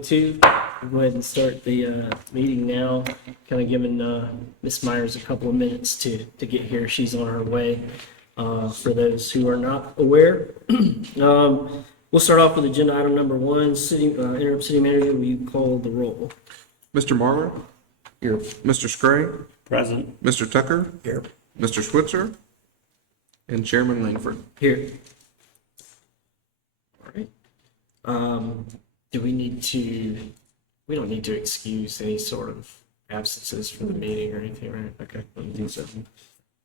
Two, we'll go ahead and start the meeting now. Kind of giving Ms. Myers a couple of minutes to get here. She's on her way. For those who are not aware, we'll start off with agenda item number one. Interim City Manager, will you call the roll? Mr. Marler? Here. Mr. Scray? Present. Mr. Tucker? Here. Mr. Switzer? And Chairman Langford. Here. All right. Do we need to, we don't need to excuse any sort of absences from the meeting or anything, right? Okay, let me do so.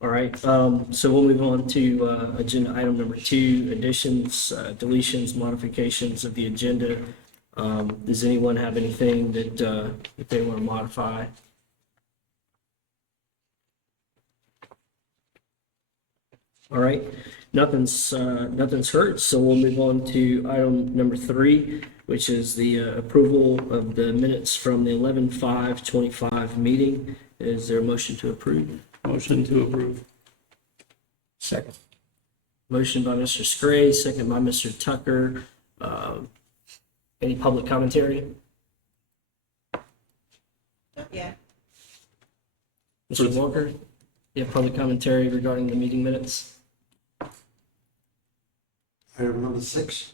All right, so we'll move on to agenda item number two, additions, deletions, modifications of the agenda. Does anyone have anything that they want to modify? All right, nothing's heard, so we'll move on to item number three, which is the approval of the minutes from the 11/5/25 meeting. Is there a motion to approve? Motion to approve. Second. Motion by Mr. Scray, second by Mr. Tucker. Any public commentary? Yeah. Mr. Walker, you have public commentary regarding the meeting minutes? Item number 6.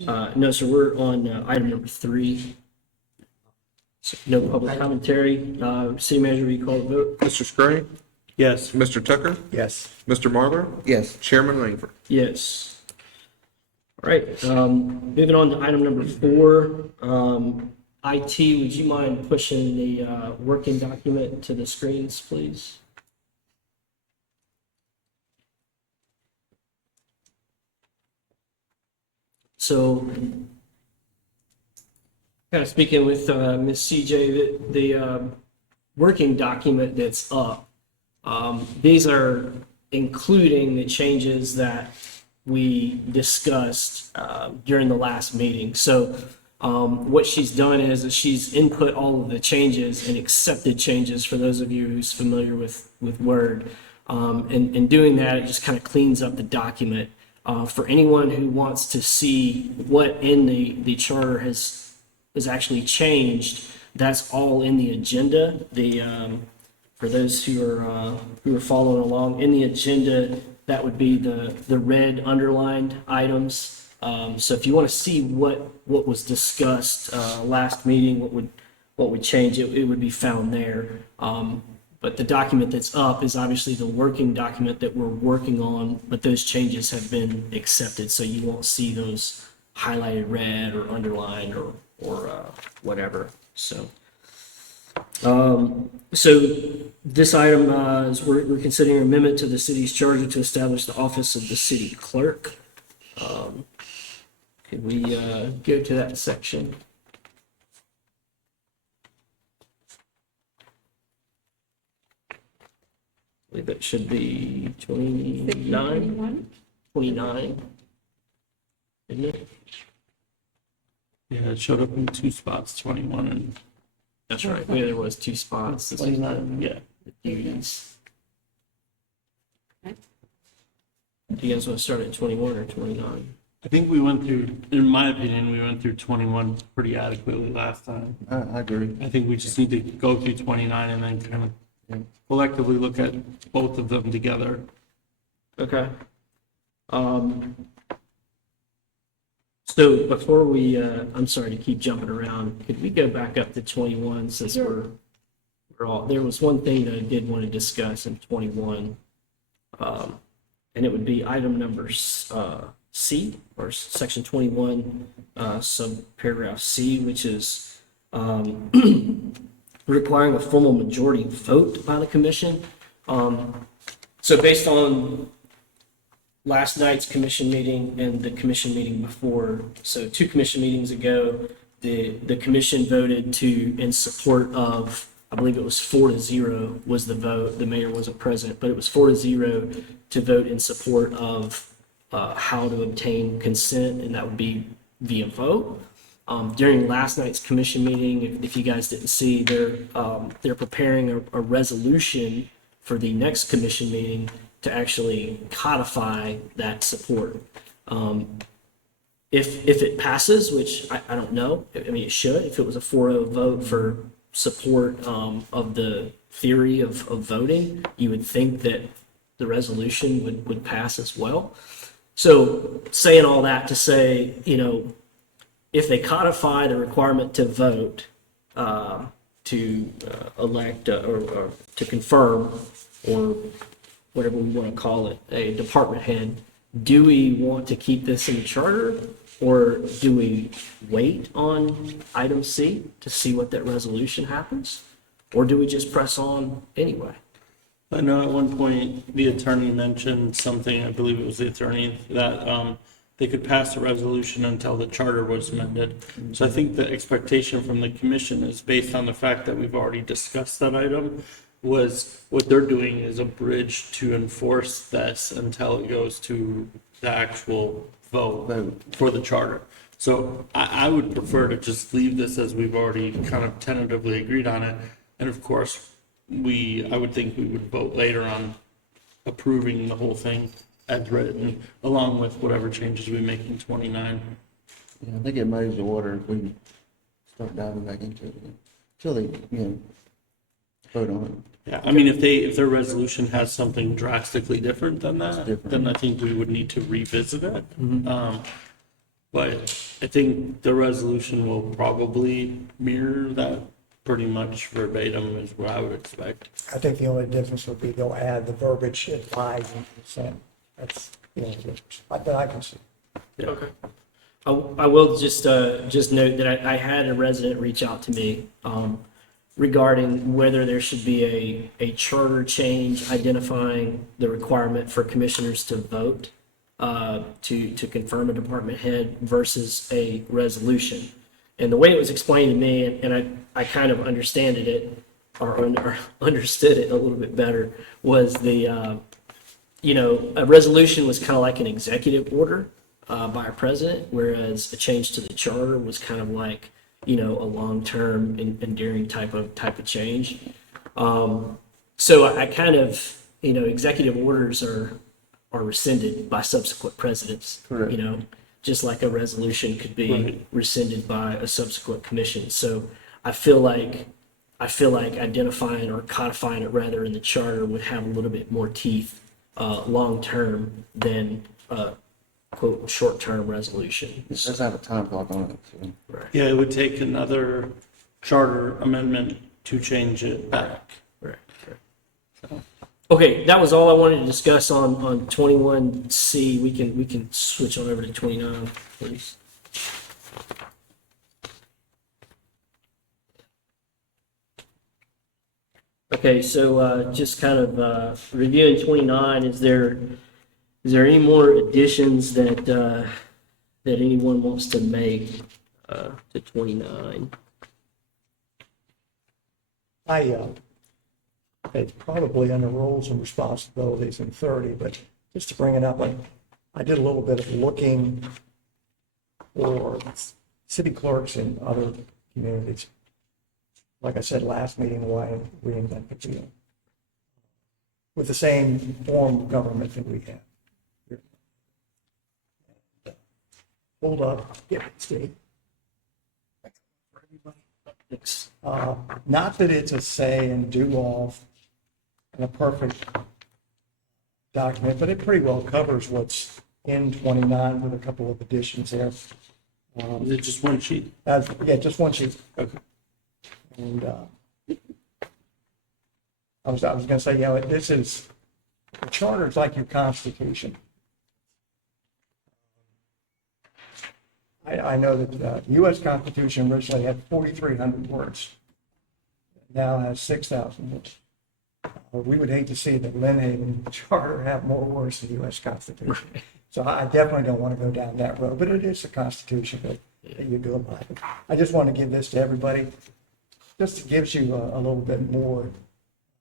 No, sir, we're on item number three. So no public commentary. City Manager, will you call the vote? Mr. Scray? Yes. Mr. Tucker? Yes. Mr. Marler? Yes. Chairman Langford. Yes. All right, moving on to item number four. IT, would you mind pushing the working document to the screens, please? So, kind of speaking with Ms. CJ, the working document that's up, these are including the changes that we discussed during the last meeting. So what she's done is she's input all of the changes and accepted changes for those of you who's familiar with Word. And doing that, it just kind of cleans up the document. For anyone who wants to see what in the charter has actually changed, that's all in the agenda. For those who are following along in the agenda, that would be the red underlined items. So if you want to see what was discussed last meeting, what would change, it would be found there. But the document that's up is obviously the working document that we're working on, but those changes have been accepted, so you won't see those highlighted red or underlined or whatever. So this item is we're considering an amendment to the city's charter to establish the office of the city clerk. Could we go to that section? I believe it should be 29. 29. Isn't it? Yeah, it showed up in two spots, 21 and That's right. Yeah, there was two spots. This was 29. Yeah. the duties. Do you guys want to start at 21 or 29? I think we went through, in my opinion, we went through 21 pretty adequately last time. I agree. I think we just need to go through 29 and then kind of collectively look at both of them together. Okay. So before we, I'm sorry to keep jumping around. Could we go back up to 21 since we're all, there was one thing that I did want to discuss in 21. And it would be item number C, or section 21, subparagraph C, which is requiring a formal majority vote by the commission. So based on last night's commission meeting and the commission meeting before, so two commission meetings ago, the commission voted in support of, I believe it was 4-0 was the vote. The mayor wasn't present, but it was 4-0 to vote in support of how to obtain consent, and that would be via vote. During last night's commission meeting, if you guys didn't see, they're preparing a resolution for the next commission meeting to actually codify that support. if it passes, which I don't know, I mean, it should, if it was a 4-0 vote for support of the theory of voting, you would think that the resolution would pass as well. So saying all that to say, if they codify the requirement to vote, to elect or to confirm, or whatever we want to call it, a department head, do we want to keep this in the charter, or do we wait on item C to see what that resolution happens? Or do we just press on anyway? I know at one point the attorney mentioned something, I believe it was the attorney, that they could pass a resolution until the charter was amended. So I think the expectation from the commission is based on the fact that we've already discussed that item, was what they're doing is a bridge to enforce this until it goes to the actual vote for the charter. So I would prefer to just leave this as we've already kind of tentatively agreed on it. And of course, I would think we would vote later on approving the whole thing as written, along with whatever changes we make in 29. Yeah, I think it moves the water if we start diving back into it again. Till they, vote on it. Yeah, I mean, if their resolution has something drastically different than that, different. then I think we would need to revisit it. But I think the resolution will probably mirror that pretty much verbatim is what I would expect. I think the only difference would be they'll add the verbiage advised and consent. That's the only difference that I can see. Yeah. Okay. I will just note that I had a resident reach out to me regarding whether there should be a charter change identifying the requirement for commissioners to vote to confirm a department head versus a resolution. And the way it was explained to me, and I kind of understood it a little bit better, was a resolution was kind of like an executive order by a president, whereas a change to the charter was kind of like, a long-term enduring type of change. So I kind of, executive orders are rescinded by subsequent presidents. Correct. Just like a resolution could be Right. rescinded by a subsequent commission. So I feel like identifying or codifying it rather in the charter would have a little bit more teeth long-term than quote short-term resolution. It does have a time clock on it, so. Right. Yeah, it would take another charter amendment to change it back. Right. Okay, that was all I wanted to discuss on 21C. We can switch on over to 29, please. Okay, so just kind of reviewing 29, is there any more additions that anyone wants to make to 29? It's probably under roles and responsibilities in 30, but just to bring it up, I did a little bit of looking for city clerks in other communities. Like I said last meeting, why reinvent the wheel? With the same form of government that we have. Hold up, get it, Steve. Thanks. Not that it's a say and do all in a perfect document, but it pretty well covers what's in 29 with a couple of additions there. Is it just one sheet? Yeah, just one sheet. Okay. And I was going to say, this is, the charter is like your constitution. I know that the U.S. Constitution originally had 4,300 words. Now has 6,000 words. We would hate to see the Lynn Haven Charter have more words than the U.S. Constitution. So I definitely don't want to go down that road, but it is the Constitution that you go by. I just want to give this to everybody. Just gives you a little bit more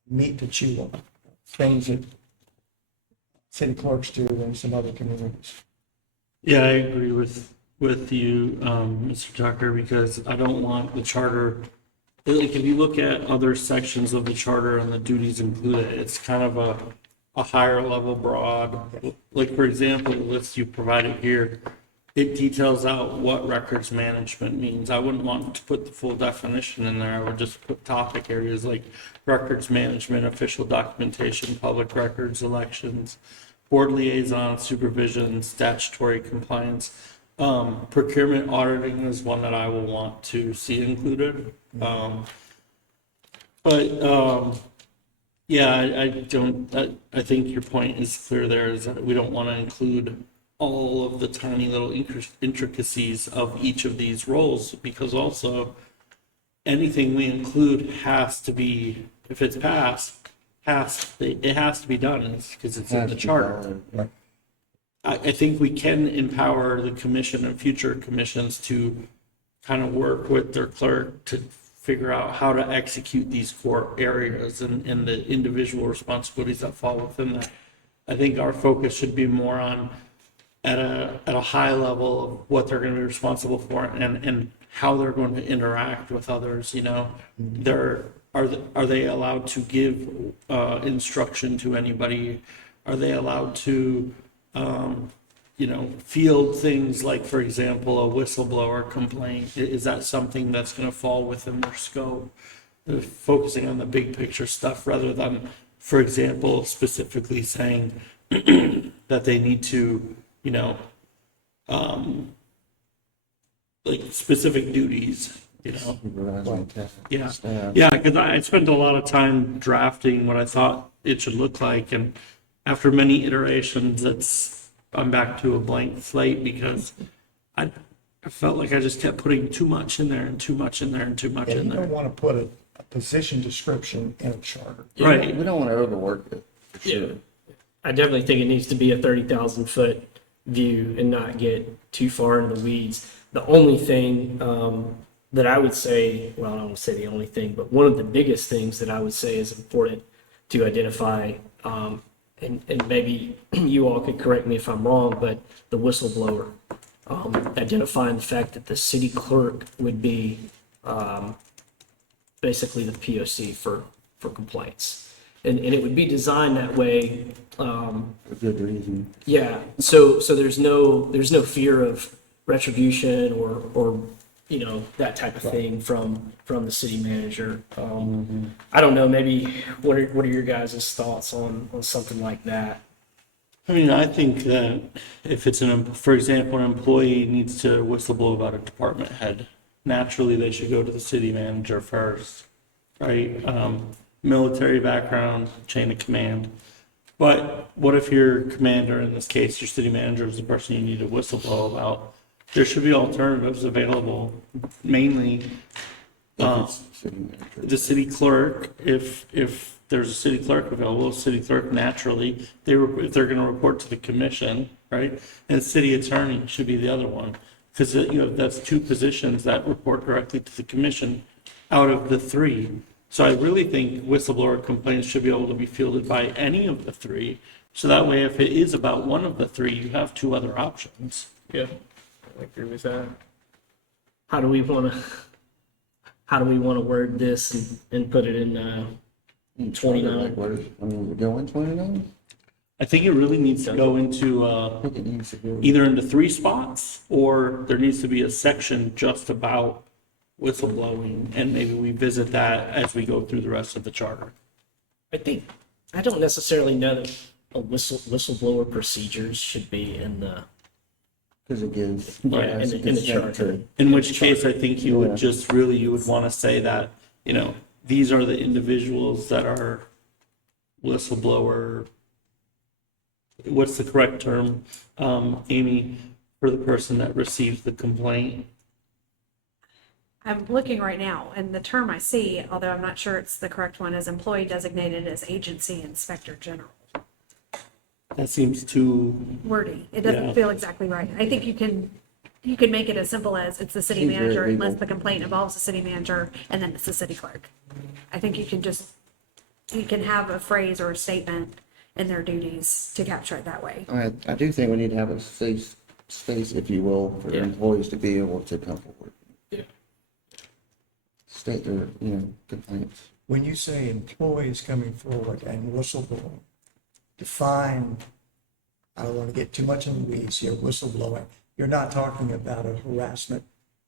meat to chew on, things that city clerks do in some other communities. Yeah, I agree with you, Mr. Tucker, because I don't want the charter, like, if you look at other sections of the charter and the duties included, it's kind of a higher level broad. Like, for example, the list you provided here, it details out what records management means. I wouldn't want to put the full definition in there. I would just put topic areas like records management, official documentation, public records, elections, board liaison, supervision, statutory compliance. Procurement auditing is one that I will want to see included. Yeah, I don't, I think your point is clear there, is that we don't want to include all of the tiny little intricacies of each of these roles, because also anything we include has to be, if it's passed, it has to be done, because it's in the charter. Right. I think we can empower the commission and future commissions to kind of work with their clerk to figure out how to execute these core areas and the individual responsibilities that fall within that. I think our focus should be more on at a high level of what they're going to be responsible for and how they're going to interact with others. You know, are they allowed to give instruction to anybody? Are they allowed to field things like, for example, a whistleblower complaint? Is that something that's going to fall within their scope? They're focusing on the big picture stuff rather than, for example, specifically saying that they need to, like specific duties, Supervising tasks, Yeah. staff. Yeah, because I spent a lot of time drafting what I thought it should look like, and after many iterations, I'm back to a blank slate because I felt like I just kept putting too much in there and too much in there and too much And in you there. don't want to put a position description in a charter. Right. We don't want to overwork it, for Yeah. sure. I definitely think it needs to be a 30,000 foot view and not get too far into the weeds. The only thing that I would say, well, I don't want to say the only thing, but one of the biggest things that I would say is important to identify, and maybe you all could correct me if I'm wrong, but the whistleblower, identifying the fact that the city clerk would be basically the POC for complaints. And it would be designed that way. For good reason. Yeah, so there's no fear of retribution or that type of thing from the city manager. I don't know, maybe what are your guys' thoughts on something like that? I mean, I think that if it's for example, an employee needs to whistleblow about a department head, naturally they should go to the city manager first, right? Military background, chain of command. But what if your commander, in this case, your city manager, is the person you need to whistleblow about? There should be alternatives available, mainly If it's city manager. the city clerk. If there's a city clerk available, city clerk naturally, if they're going to report to the commission, right? And city attorney should be the other one, because that's two positions that report directly to the commission out of the three. So I really think whistleblower complaints should be able to be fielded by any of the three. So that way, if it is about one of the three, you have two other options. Yeah, I agree with that. How do we want to word this and put it in? 29. Like, what is, I mean, we go in 29? I think it really needs to go into I think it needs to go. either into three spots, or there needs to be a section just about whistleblowing, and maybe we visit that as we go through the rest of the charter. I don't necessarily know that a whistleblower procedures should be in the. Because it gives. Yeah, in the consent charter. to- In which case, I think you Yeah. would you would want to say that, these are the individuals that are whistleblower. What's the correct term, Amy, for the person that receives the complaint? I'm looking right now, and the term I see, although I'm not sure it's the correct one, is employee designated as agency inspector general. That seems too, Wordy. It Yeah. doesn't feel exactly right. I think you can make it as simple as it's the city Seems very manager unless legal. the complaint involves the city manager, and then it's the city clerk. I think you can have a phrase or a statement in their duties to capture it that way. I do think we need to have a safe space, if you will, for Yeah. employees to be able to come forward. Yeah. State their, complaints. When you say employees coming forward and whistleblowing, define, I don't want to get too much in the weeds here, whistleblowing. you're not talking about a harassment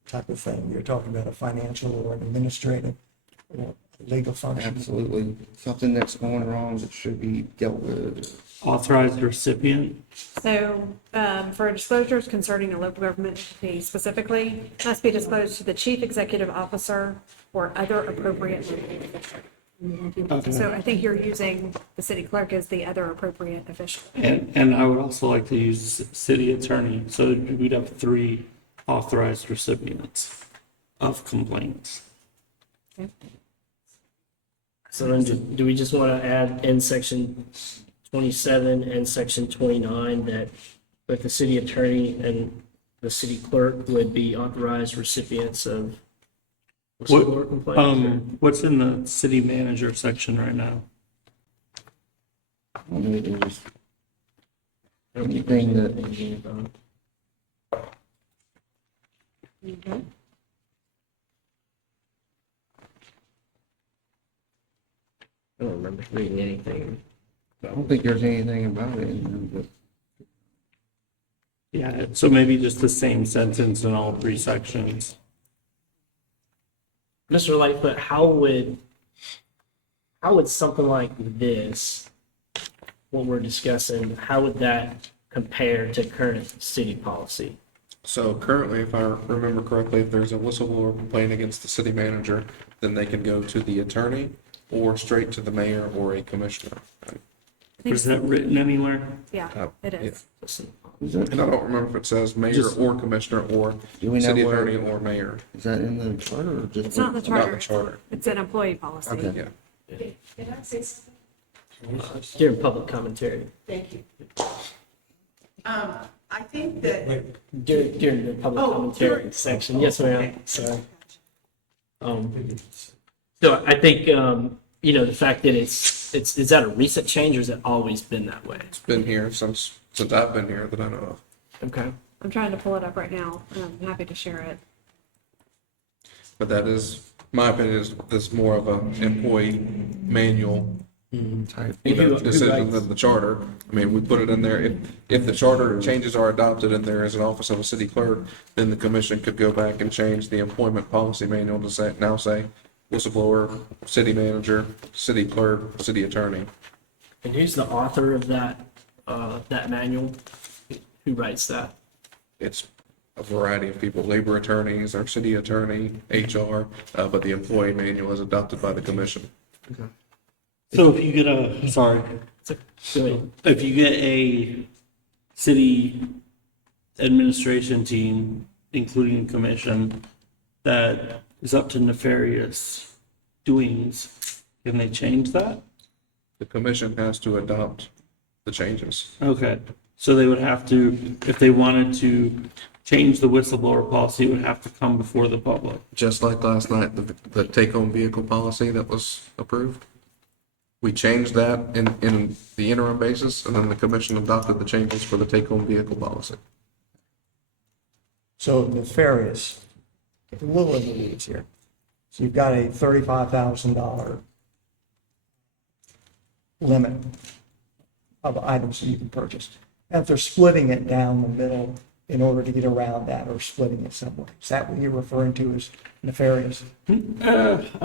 type of thing. You're talking about a financial or an administrative or legal function. Absolutely. Something that's going wrong that should be dealt with. Authorized recipient, So, for disclosures concerning a local government entity specifically, must be disclosed to the chief executive officer or other appropriate local official. So I think you're using the city clerk as the other appropriate official. and I would also like to use city attorney, so we'd have 3 authorized recipients of complaints. So then do we just want to add in section 27 and section 29 that both the city attorney and the city clerk would be authorized recipients of whistleblower complaints? What's in the city manager section right now? I mean, it was I don't think there's anything that, anything about- I don't remember reading anything. I don't think there's anything about it, but Yeah, so maybe just the same sentence in all 3 sections. Mr. Lightfoot, how would something like this, what we're discussing, how would that compare to current city policy? So currently, if I remember correctly, if there's a whistleblower complaint against the city manager, then they can go to the attorney or straight to the mayor or a commissioner. Is that written anywhere? Yeah, it is. is that, And I don't remember if it says mayor or commissioner or Do we know city where- attorney or mayor. is that in the charter or just? It's not in the Not charter. the charter. It's an employee policy. Okay. Yeah. During public commentary, Thank you. I think that, during the public Oh, commentary sure. section, yes, Okay. ma'am, so. So I think, the fact that is that a recent change or has it always been that way? It's been here since I've been here that I know of. Okay. I'm trying to pull it up right now. I'm happy to share it. But that is, my opinion is this more of an employee manual type, And who decision writes- than the charter. I mean, we put it in there, if the charter changes are adopted and there is an office of a city clerk, then the commission could go back and change the employment policy manual to say whistleblower, city manager, city clerk, city attorney. And who's the author of that manual? Who writes that? It's a variety of people, labor attorneys, our city attorney, HR, but the employee manual is adopted by the commission. So if you get a, sorry, Go ahead. if you get a city administration team, including commission, that is up to nefarious doings, can they change that? The commission has to adopt the changes. Okay, so they would have to, if they wanted to change the whistleblower policy, it would have to come before the public. Just like last night, the take-home vehicle policy that was approved. We changed that in the interim basis, and then the commission adopted the changes for the take-home vehicle policy. So nefarious, get a little in the weeds here. So you've got a $35,000 limit of items that you can purchase. And if they're splitting it down the middle in order to get around that or splitting it some way, is that what you're referring to as nefarious? I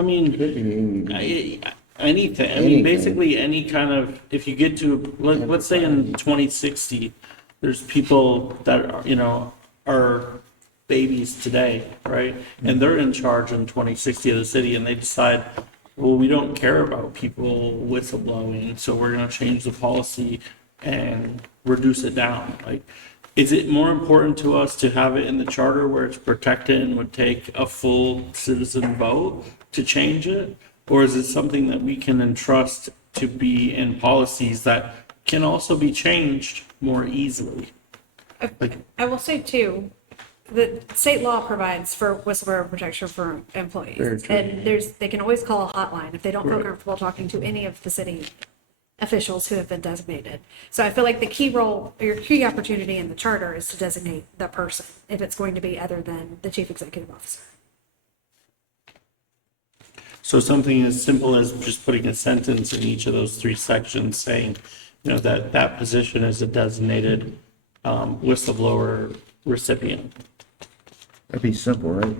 mean, Could be anything, I mean, Anything. basically any kind of, if you get to, let's say in 2060, there's people that are, are babies today, right? And they're in charge in 2060 of the city and they decide, well, we don't care about people whistleblowing, so we're gonna change the policy and reduce it down. Like, is it more important to us to have it in the charter where it's protected and would take a full citizen vote to change it? Or is it something that we can entrust to be in policies that can also be changed more easily? I will say too, the state law provides for whistleblower protection for Very employees. true. And they can always call a hotline if they don't feel Right. comfortable talking to any of the city officials who have been designated. So I feel like the key role, or your key opportunity in the charter is to designate the person, if it's going to be other than the chief executive officer. So something as simple as just putting a sentence in each of those 3 sections saying, that position is a designated whistleblower recipient. That'd be simple, right?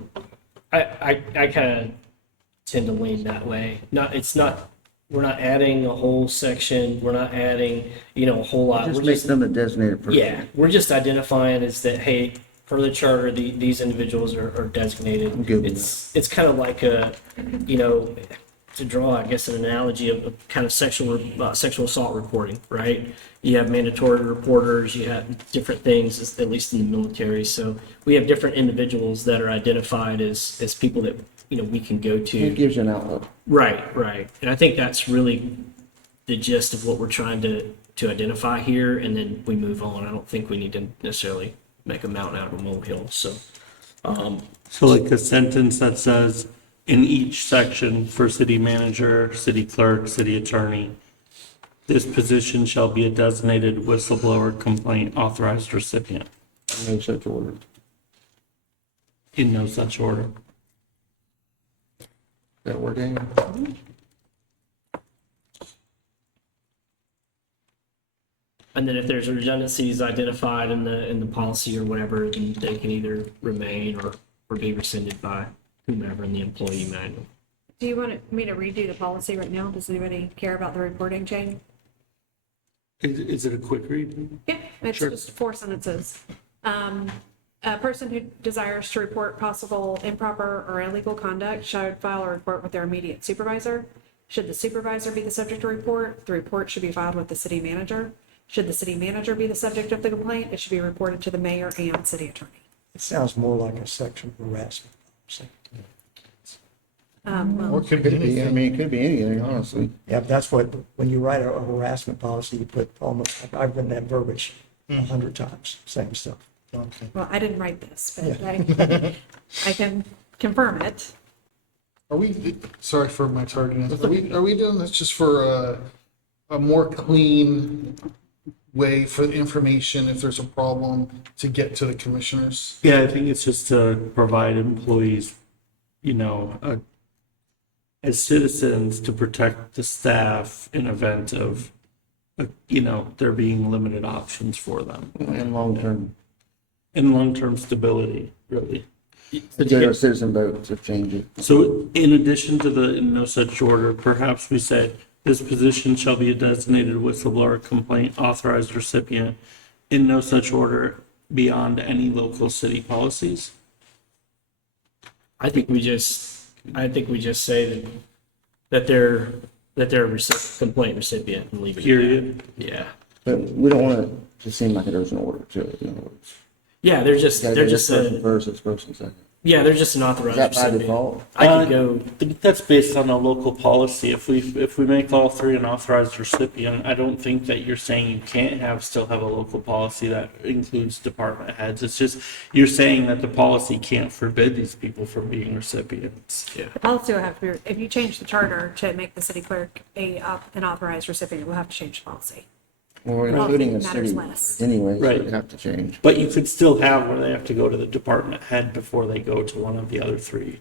I kind of tend to lean that way. We're not adding a whole section. We're not adding, a whole lot. Just We're make just, them a designated person. yeah, we're just identifying as that, hey, per the charter, these individuals are designated. I'm good with It's kind of like to draw, I guess, an analogy of kind of sexual assault reporting, right? You have mandatory reporters, you have different things, at least in the military. So we have different individuals that are identified as people that, we can go to. It gives you an outlook. Right. And I think that's really the gist of what we're trying to identify here, and then we move on. I don't think we need to necessarily make a mountain out of a molehill, so. So like a sentence that says, in each section for city manager, city clerk, city attorney, this position shall be a designated whistleblower complaint authorized recipient, No such order. in no such order. That work, Amy? And then if there's redundancies identified in the policy or whatever, then they can either remain or be rescinded by whomever in the employee manual. Do you want me to redo the policy right now? Does anybody care about the reporting chain? Is it a quick read? Yeah, it's Sure. just 4 sentences. A person who desires to report possible improper or illegal conduct should file a report with their immediate supervisor. Should the supervisor be the subject of the report should be filed with the city manager. Should the city manager be the subject of the complaint, it should be reported to the mayor and city attorney. It sounds more like a sexual harassment policy. Well, Or could be Could be, I anything. mean, it could be anything, honestly. Yeah, that's what, when you write a harassment policy, you put almost, I've written that verbiage 100 times, same stuff. Okay. well, I didn't write this, but Yeah. I can confirm it. Are we, sorry for my tardiness, are we doing this just for a more clean way for the information if there's a problem to get to the commissioners? Yeah, I think it's just to provide employees, as citizens to protect the staff in event of, there being limited options for them And long-term, and long-term stability, really. get a citizen vote to change it. So in addition to the in no such order, perhaps we say this position shall be a designated whistleblower complaint authorized recipient in no such order beyond any local city policies. I think we just say that they're a complaint recipient and leave it at that. Period. Yeah. But we don't want it to seem like there's an order to it, in other words. Yeah, they're just Gotta they're do this just person first, this person second. yeah, they're just an Is authorized that by recipient. default? I could go. I think that's based on a local policy. If we make all three an authorized recipient, I don't think that you're saying you can't still have a local policy that includes department heads. It's just, you're saying that the policy can't forbid these people from being recipients. Yeah. The policy will have to be, if you change the charter to make the city clerk an authorized recipient, we'll have to change the policy. Or including the matters city less. anyway, so Right. it'd have to change. But you could still have where they have to go to the department head before they go to one of the other three.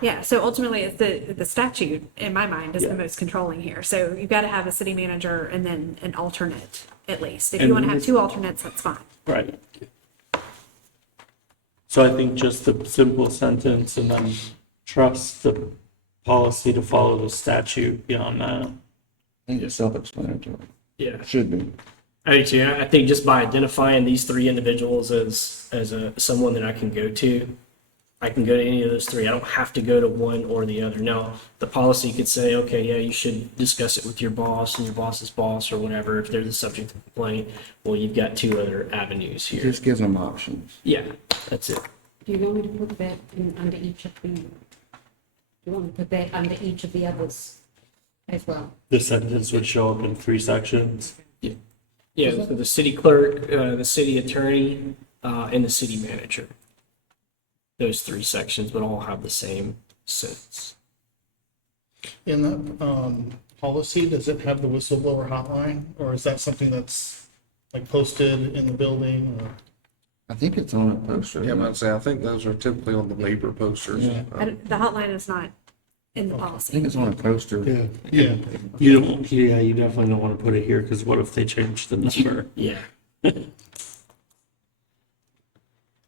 Yeah, so ultimately, it's the statute, in my mind, is Yeah. the most controlling here. So you've got to have a city manager and then an alternate, at least. If And you want to have this- 2 alternates, that's fine. Right. So I think just the simple sentence and then trust the policy to follow the statute beyond that. I think it's self-explanatory. Yeah. Should be. I do too. I think just by identifying these 3 individuals as someone that I can go to, I can go to any of those 3. I don't have to go to one or the other. Now, the policy could say, okay, yeah, you should discuss it with your boss and your boss's boss or whatever. If they're the subject of complaint, well, you've got 2 other avenues It here. just gives them options. Yeah, that's it. Do you want me to put that under each of the, do you want to put that under each of the others as well? The sentence would show up in 3 sections. Yeah, so the city clerk, the city attorney, and the city manager. Those 3 sections would all have the same sentence. In that policy, does it have the whistleblower hotline, or is that something that's like posted in the building? Or I think it's on a poster. Yeah, I'm about to say, I think those are typically on the labor posters. Yeah. The hotline is not in the I think policy. it's on a poster. yeah, You definitely don't want to put it here because what if they change the number? Yeah.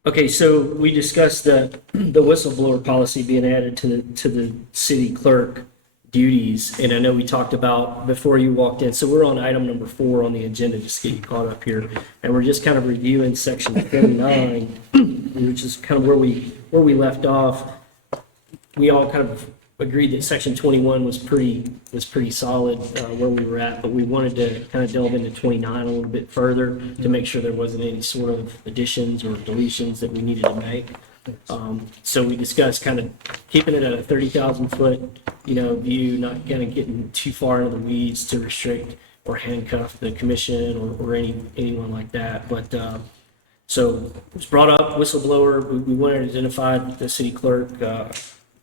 Okay, so we discussed the whistleblower policy being added to the city clerk duties, and I know we talked about before you walked in, so we're on item number 4 on the agenda, just to get you caught up here, and we're just kind of reviewing section 29, which is kind of where we left off. We all kind of agreed that section 21 was pretty solid where we were at, but we wanted to kind of delve into 29 a little bit further to make sure there wasn't any sort of additions or deletions that we needed to make. So we discussed kind of keeping it at a 30,000 foot, view, not kind of getting too far into the weeds to restrict or handcuff the commission or anyone like that. But so it was brought up whistleblower. We wanted to identify the city clerk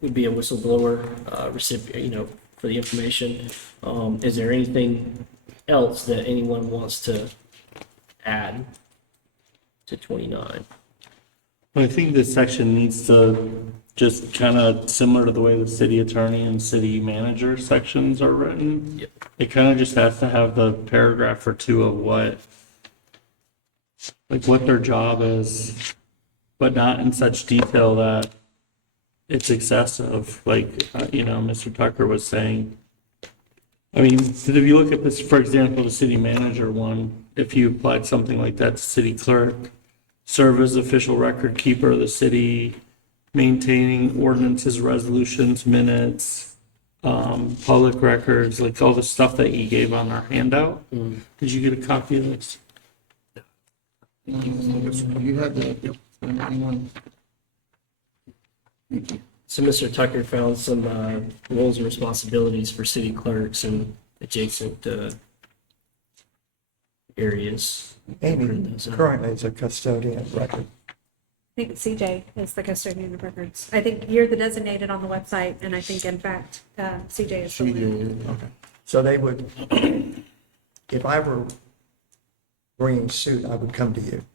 would be a whistleblower recipient, for the information. Is there anything else that anyone wants to add to 29? I think this section needs to just kind of similar to the way the city attorney and city manager sections are written. Yep. It kind of just has to have the paragraph or two of what their job is, but not in such detail that it's excessive, Mr. Tucker was saying. I mean, if you look at this, for example, the city manager one, if you applied something like that to city clerk, serve as official record keeper of the city, maintaining ordinances, resolutions, minutes, public records, like all the stuff that you gave on our handout. Did you get a copy of this? You had the, anyone? Thank you. So Mr. Tucker found some roles and responsibilities for city clerks and adjacent areas. Amy currently is a custodian of record. I think CJ is the custodian of records. I think you're the designated on the website, and I think in fact, CJ is the lead. Okay. So they would, if I were bringing suit, I would come to you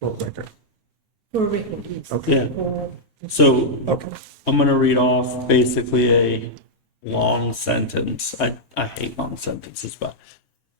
for record. For record, Okay. Yeah. So Okay. I'm going to read off basically a long sentence. I hate long sentences, but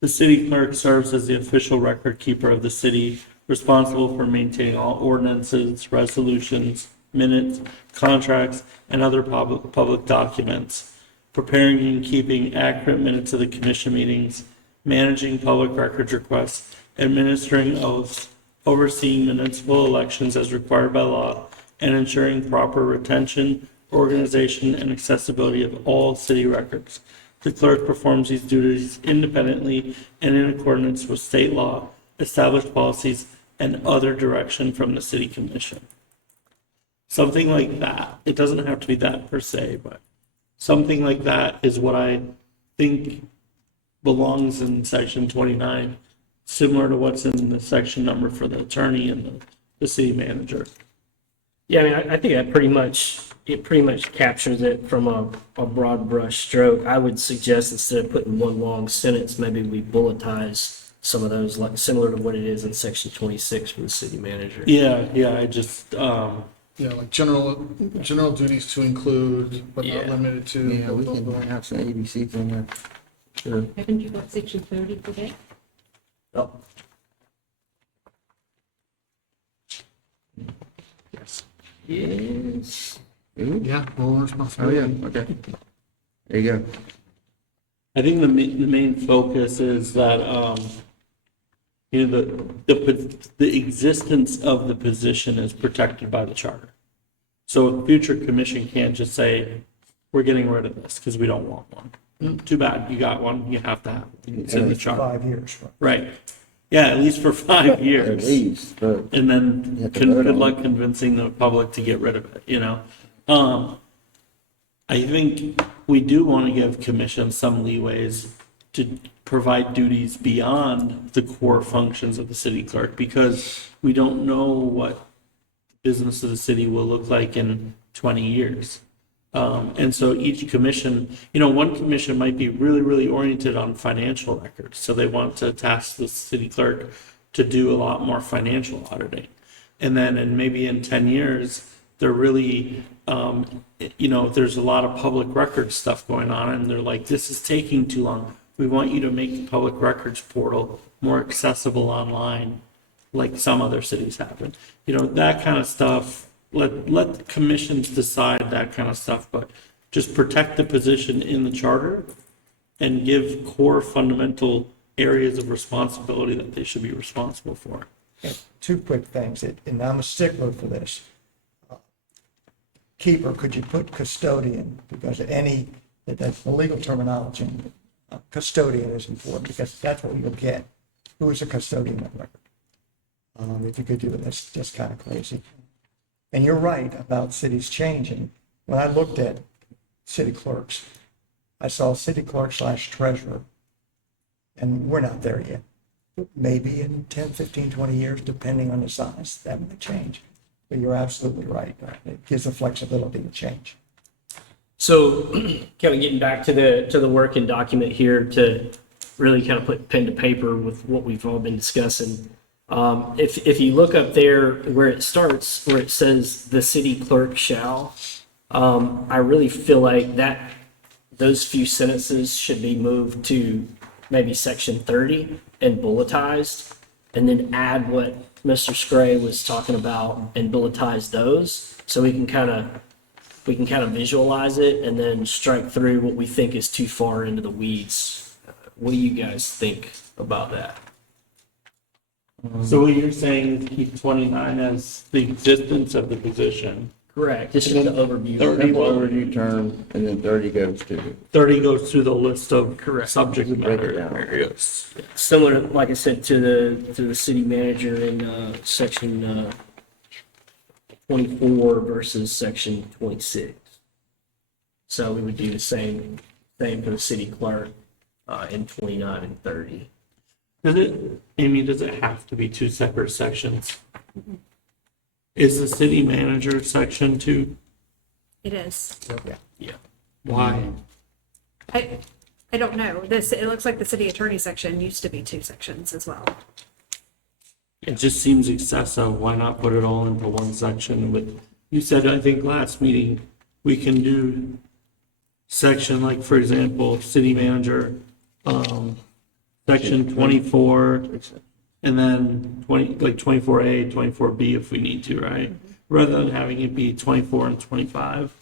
the city clerk serves as the official record keeper of the city, responsible for maintaining all ordinances, resolutions, minutes, contracts, and other public documents, preparing and keeping accurate minutes of the commission meetings, managing public records requests, administering oaths, overseeing municipal elections as required by law, and ensuring proper retention, organization, and accessibility of all city records. The clerk performs these duties independently and in accordance with state law, established policies, and other direction from the city commission. Something like that. It doesn't have to be that per se, but something like that is what I think belongs in section 29, similar to what's in the section number for the attorney and the city manager. Yeah, I mean, I think that pretty much captures it from a broad brush stroke. I would suggest instead of putting one long sentence, maybe we bulletize some of those, like similar to what it is in section 26 for the city manager. Yeah, I just, Yeah, like general duties to include, but not Yeah. limited to. Yeah, we can have some ABCs in there. Sure. haven't you got section 30 for that? Oh, yes. Ooh, Yeah, role and oh, responsibility. yeah, okay. There you go. I think the main focus is that, the existence of the position is protected by the charter. So a future commission can't just say, we're getting rid of this because we don't want one. Too bad, you got one, you have to have it. It's in the charter. 5 years. Right. Yeah, at least for 5 At years. least, but And You then have to vote good on luck convincing the public to get rid of it, I think we do want to give commissions some leeways to provide duties beyond the core functions of the city clerk, because we don't know what business of the city will look like in 20 years. And so each commission, one commission might be really, really oriented on financial records. So they want to task the city clerk to do a lot more financial auditing. And then maybe in 10 years, they're really, there's a lot of public records stuff going on, and they're like, this is taking too long. We want you to make the public records portal more accessible online. like some other cities have. And, you know, that kind of stuff, let commissions decide that kind of stuff, but just protect the position in the charter and give core fundamental areas of responsibility that they should be responsible for. Okay, two quick things, and I'm a stickler for this. Keeper, could you put custodian? Because that's the legal terminology. Custodian is important because that's what you'll get. Who is a custodian of record? If you could do it, that's just kind of crazy. And you're right about cities changing. When I looked at city clerks, I saw city clerk / treasurer, and we're not there yet. Maybe in 10, 15, 20 years, depending on the size, that might change. But you're absolutely right. It gives the flexibility to change. So kind of getting back to the working document here to really kind of put pen to paper with what we've all been discussing. If you look up there where it starts, where it says the city clerk shall, I really feel like those few sentences should be moved to maybe section 30 and bulletized, and then add what Mr. Scray was talking about and bulletize those, so we can kind of visualize it and then strike through what we think is too far into the weeds. What do you guys think about that? So what you're saying is keep 29 as the existence of the position. Correct. It's just an overview. Simple overview term, and then 30 goes to, 30 goes through the list of Correct. subject Break it matter down. areas. Similar, like I said, to the city manager in section 24 versus section 26. So we would do the same for the city clerk in 29 and 30. Amy, does it have to be two separate sections? Is the city manager section 2? It is. Yeah. Why? I don't know. It looks like the city attorney section used to be 2 sections as well. It just seems excessive. Why not put it all into one section? But you said, I think last meeting, we can do section, like, for example, city manager, section 24, and then 24A, 24B if we need to, right? Rather than having it be 24 and 25.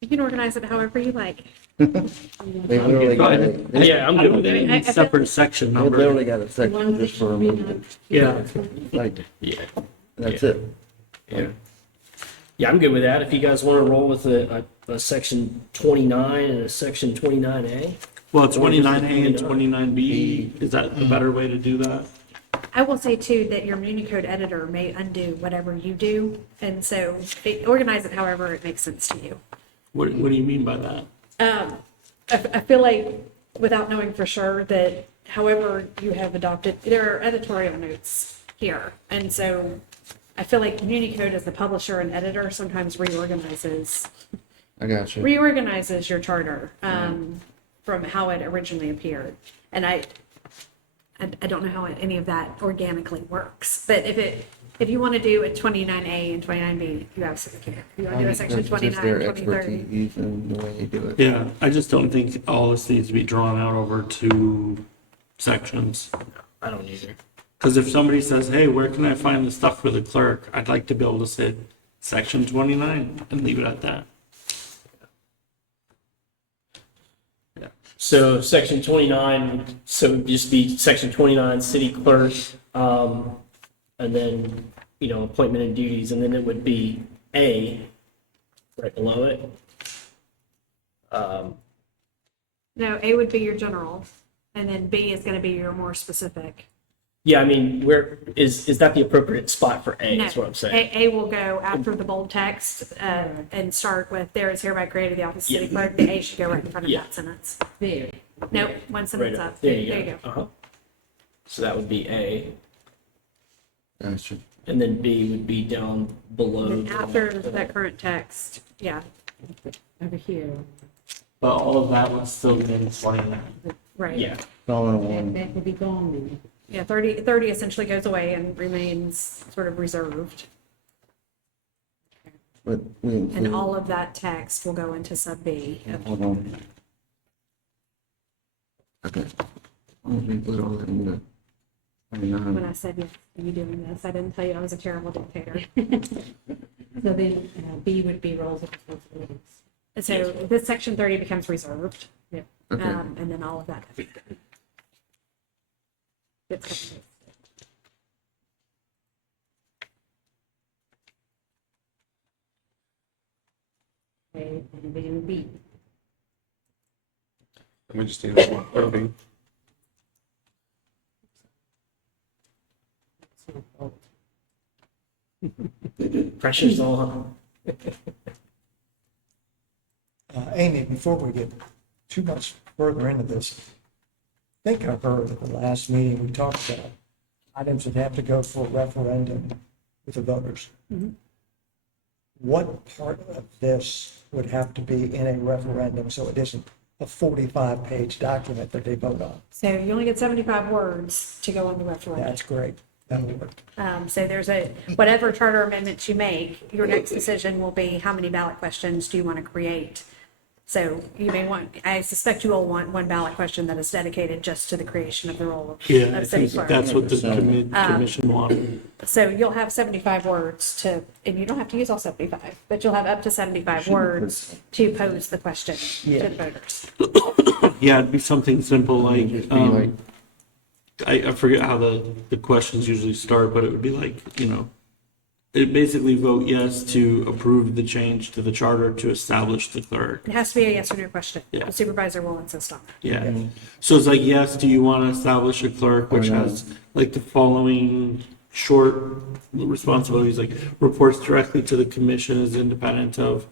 You can organize it however you like. they literally got Yeah, I'm I good don't with think that. it needs separate section they number. literally got a section just for removal. Yeah. Like, Yeah. that's it. Yeah. Yeah, I'm good with that. If you guys want to roll with a section 29 and a section 29A. Well, 29A and 29B, is that the better way to do that? I will say too that your Municode editor may undo whatever you do, and so organize it however it makes sense to you. What do you mean by that? I feel like, without knowing for sure, that however you have adopted, there are editorial notes here, and so I feel like Municode as the publisher and editor sometimes reorganizes I got you. your charter from how it originally appeared, and I don't know how any of that organically works, but if you want to do a 29A and 29B, you absolutely can. If you want to do a section That's 29, just their 20, 30. expertise and the way they do it. Yeah, I just don't think all this needs to be drawn out over 2 sections. I don't either. Because if somebody says, hey, where can I find the stuff for the clerk? I'd like to be able to say section 29 and leave it at that. So section 29, so it would just be section 29, city clerk, and then, appointment and duties, and then it would be A, right below it. No, A would be your general, and then B is going to be your more specific. Yeah, I mean, is that the appropriate spot for A, No, is what I'm saying? A will go after the bold text and start with, there is hereby created the office of city clerk. The A should go right in front of Yeah. that sentence. There. Nope, one sentence Right up. there you go. Uh-huh. So that would be A, Gotcha. and then B would be down below. And after that current text, yeah, Over here. But all of that would still be in 29. right. Yeah, It's all in one. That would be gone then. Yeah, 30 essentially goes away and remains sort of reserved. But we And include, all of that text will go into sub B. hold on. Okay. We include all that in the when I said, yes, are you doing this? I didn't tell you I was a terrible dictator. So then, B would be roles and responsibilities. And so this section 30 becomes reserved. Yep. Okay. And then all of that. It's Okay, and then B. And we just need a 130. Pressure's on. Amy, before we get too much further into this, I think I heard at the last meeting, we talked about items that have to go for a referendum with the voters. What part of this would have to be in a referendum so it isn't a 45-page document that they vote on? So you only get 75 words to go on the referendum. That's great. That'll work. So there's whatever charter amendments you make, your next decision will be how many ballot questions do you want to create? So you may want, I suspect you will want one ballot question that is dedicated just to the creation of the role Yeah, I of city think clerk. that's what the commission wanted. So you'll have 75 words to, and you don't have to use all 75, but you'll have up to 75 words to pose the question to the voters. Yeah, it'd be something simple like, Just be like, I forget how the questions usually start, but it would be like, it basically vote yes to approve the change to the charter to establish the clerk. It has to be a yes or no question. Yeah. The supervisor will insist on that. Yeah. So it's like, yes, do you want to establish a clerk which has like the following short responsibilities, like reports directly to the commission, is independent of,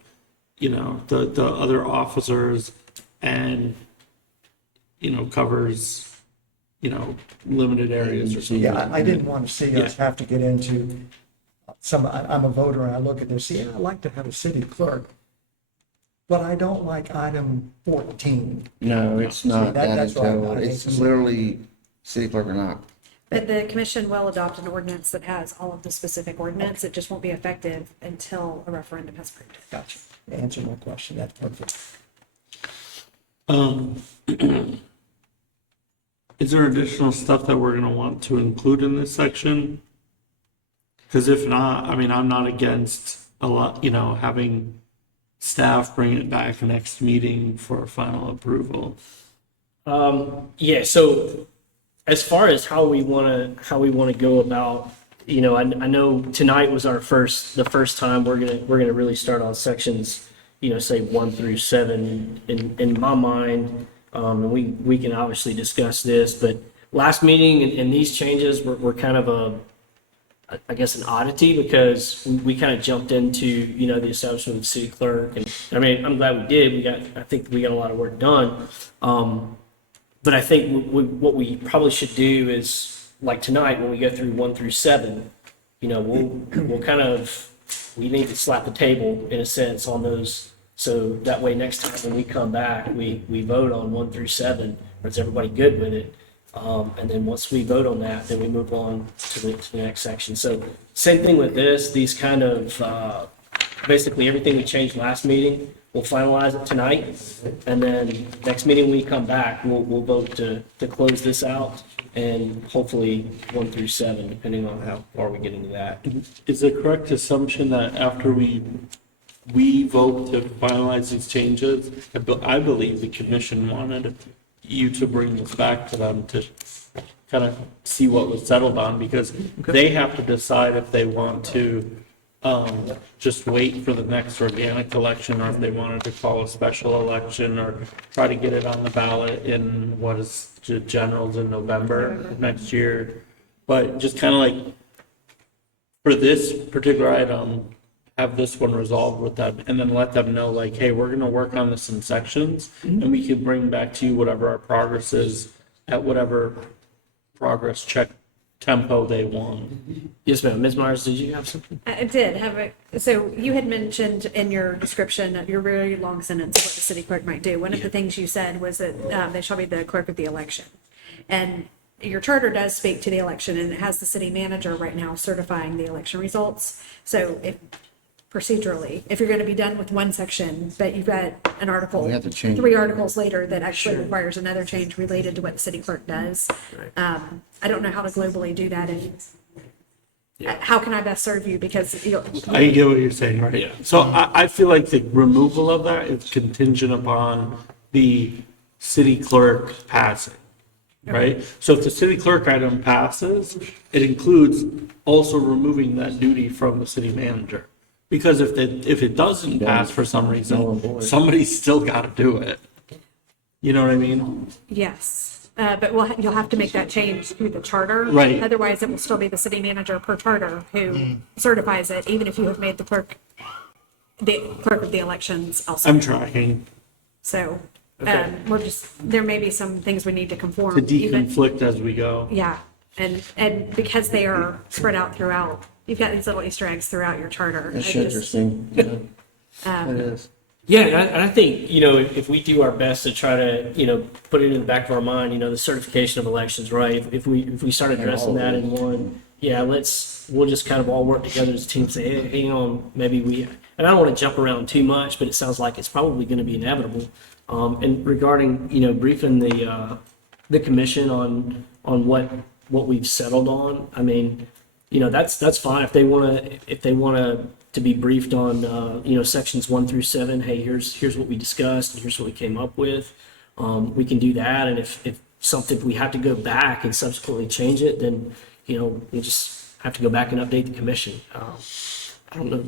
the other officers, and, covers, limited areas or something. Yeah, I didn't want to see us have to get into I'm a voter and I look at this, yeah, I'd like to have a city clerk, but I don't like item 14. no, it's not that that's right. until, it's literally city clerk or not. But the commission will adopt an ordinance that has all of the specific ordinance. It just won't be effective until a referendum has approved it. Gotcha. Answer my question. That's perfect. Is there additional stuff that we're gonna want to include in this section? Because if not, I'm not against a lot, having staff bring it back next meeting for final approval. Yeah, so as far as how we want to go about, I know tonight was the first time we're gonna really start on sections, say 1 through 7 in my mind. And we can obviously discuss this, but last meeting and these changes were kind of I guess an oddity, because we kind of jumped into, the establishment of the city clerk. And I'm glad we did. I think we got a lot of work done. But I think what we probably should do is, like tonight, when we go through 1 through 7, we'll kind of, we need to slap the table in a sense on those. So that way, next time when we come back, we vote on 1 through 7, or is everybody good with it? And then once we vote on that, then we move on to the next section. So same thing with this, these kind of, basically everything we changed last meeting, we'll finalize it tonight. And then next meeting we come back, we'll vote to close this out, and hopefully 1 through 7, depending on how far we get into that. Is the correct assumption that after we vote to finalize these changes, I believe the commission wanted you to bring this back to them to kind of see what was settled on, because they have to decide if they want to just wait for the next organic election, or if they wanted to call a special election, or try to get it on the ballot in what is the generals in November of next year. But just kind of like for this particular item, have this one resolved with them, and then let them know, like, hey, we're gonna work on this in sections, and we can bring back to you whatever our progress is at whatever progress check tempo they want. Yes, ma'am. Ms. Myers, did you have something? I did have so you had mentioned in your description of your very long sentence of what the city clerk might do. One of the things you said was that they shall be the clerk of the election. And your charter does speak to the election, and it has the city manager right now certifying the election results. So if procedurally. If you're going to be done with one section, but you've got an article, We have to change 3 it. articles later that actually requires another change related to what the city clerk does. I don't know how to globally do that, and how can I best serve you? Because I get what you're saying, right? Yeah. So I feel like the removal of that is contingent upon the city clerk passing, right? So if the city clerk item passes, it includes also removing that duty from the city manager. Because if it doesn't pass for some reason, somebody's still got to do it. You know what I mean? yes. But you'll have to make that change through the charter. Right. Otherwise, it will still be the city manager per charter who certifies it, even if you have made the clerk of the elections also. I'm tracking So, Okay. there may be some things we need to conform. to deconflict as we go. Yeah, and because they are spread out throughout, you've got these little Easter eggs throughout your charter. It's I just- interesting. Yeah. It is. Yeah, and I think, if we do our best to try to, put it in the back of our mind, the certification of elections, right? If we start addressing that in one, yeah, we'll just kind of all work together as a team, say, hey, maybe and I don't want to jump around too much, but it sounds like it's probably going to be inevitable. And regarding, briefing the commission on what we've settled on, I mean, that's fine if they want to be briefed on, sections 1 through 7. Hey, here's what we discussed, and here's what we came up with. We can do that, and if we have to go back and subsequently change it, then we just have to go back and update the commission. I don't know.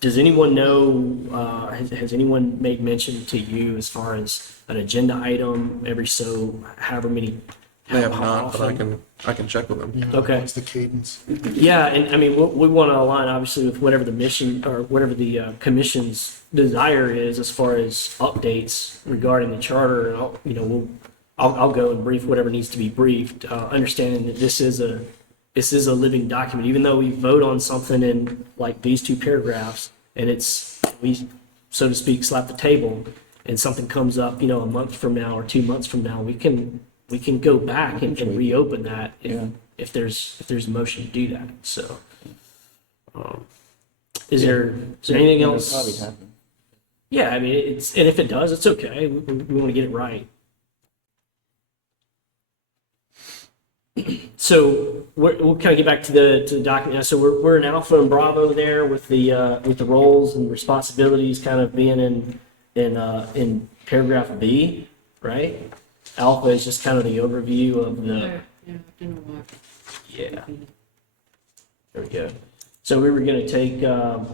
Does anyone know? Has anyone made mention to you as far as an agenda item every however many? They have how not, but often? I can check with them. Okay. What's the cadence? Yeah, and I mean, we want to align obviously with whatever the mission or whatever the commission's desire is as far as updates regarding the charter. And I'll go and brief whatever needs to be briefed, understanding that this is a living document. Even though we vote on something in like these 2 paragraphs, and we, so to speak, slap the table, and something comes up, a month from now or 2 months from now, we can go back and reopen that if there's a motion to do that. So, is there anything It'll else? probably happen. Yeah, I mean, and if it does, it's okay. We want to get it right. So we'll kind of get back to the document now. So we're in Alpha and Bravo there with the roles and responsibilities kind of being in paragraph B, right? Alpha is just kind of the overview of the. No, I don't know why. Yeah. There we go. So we were going to take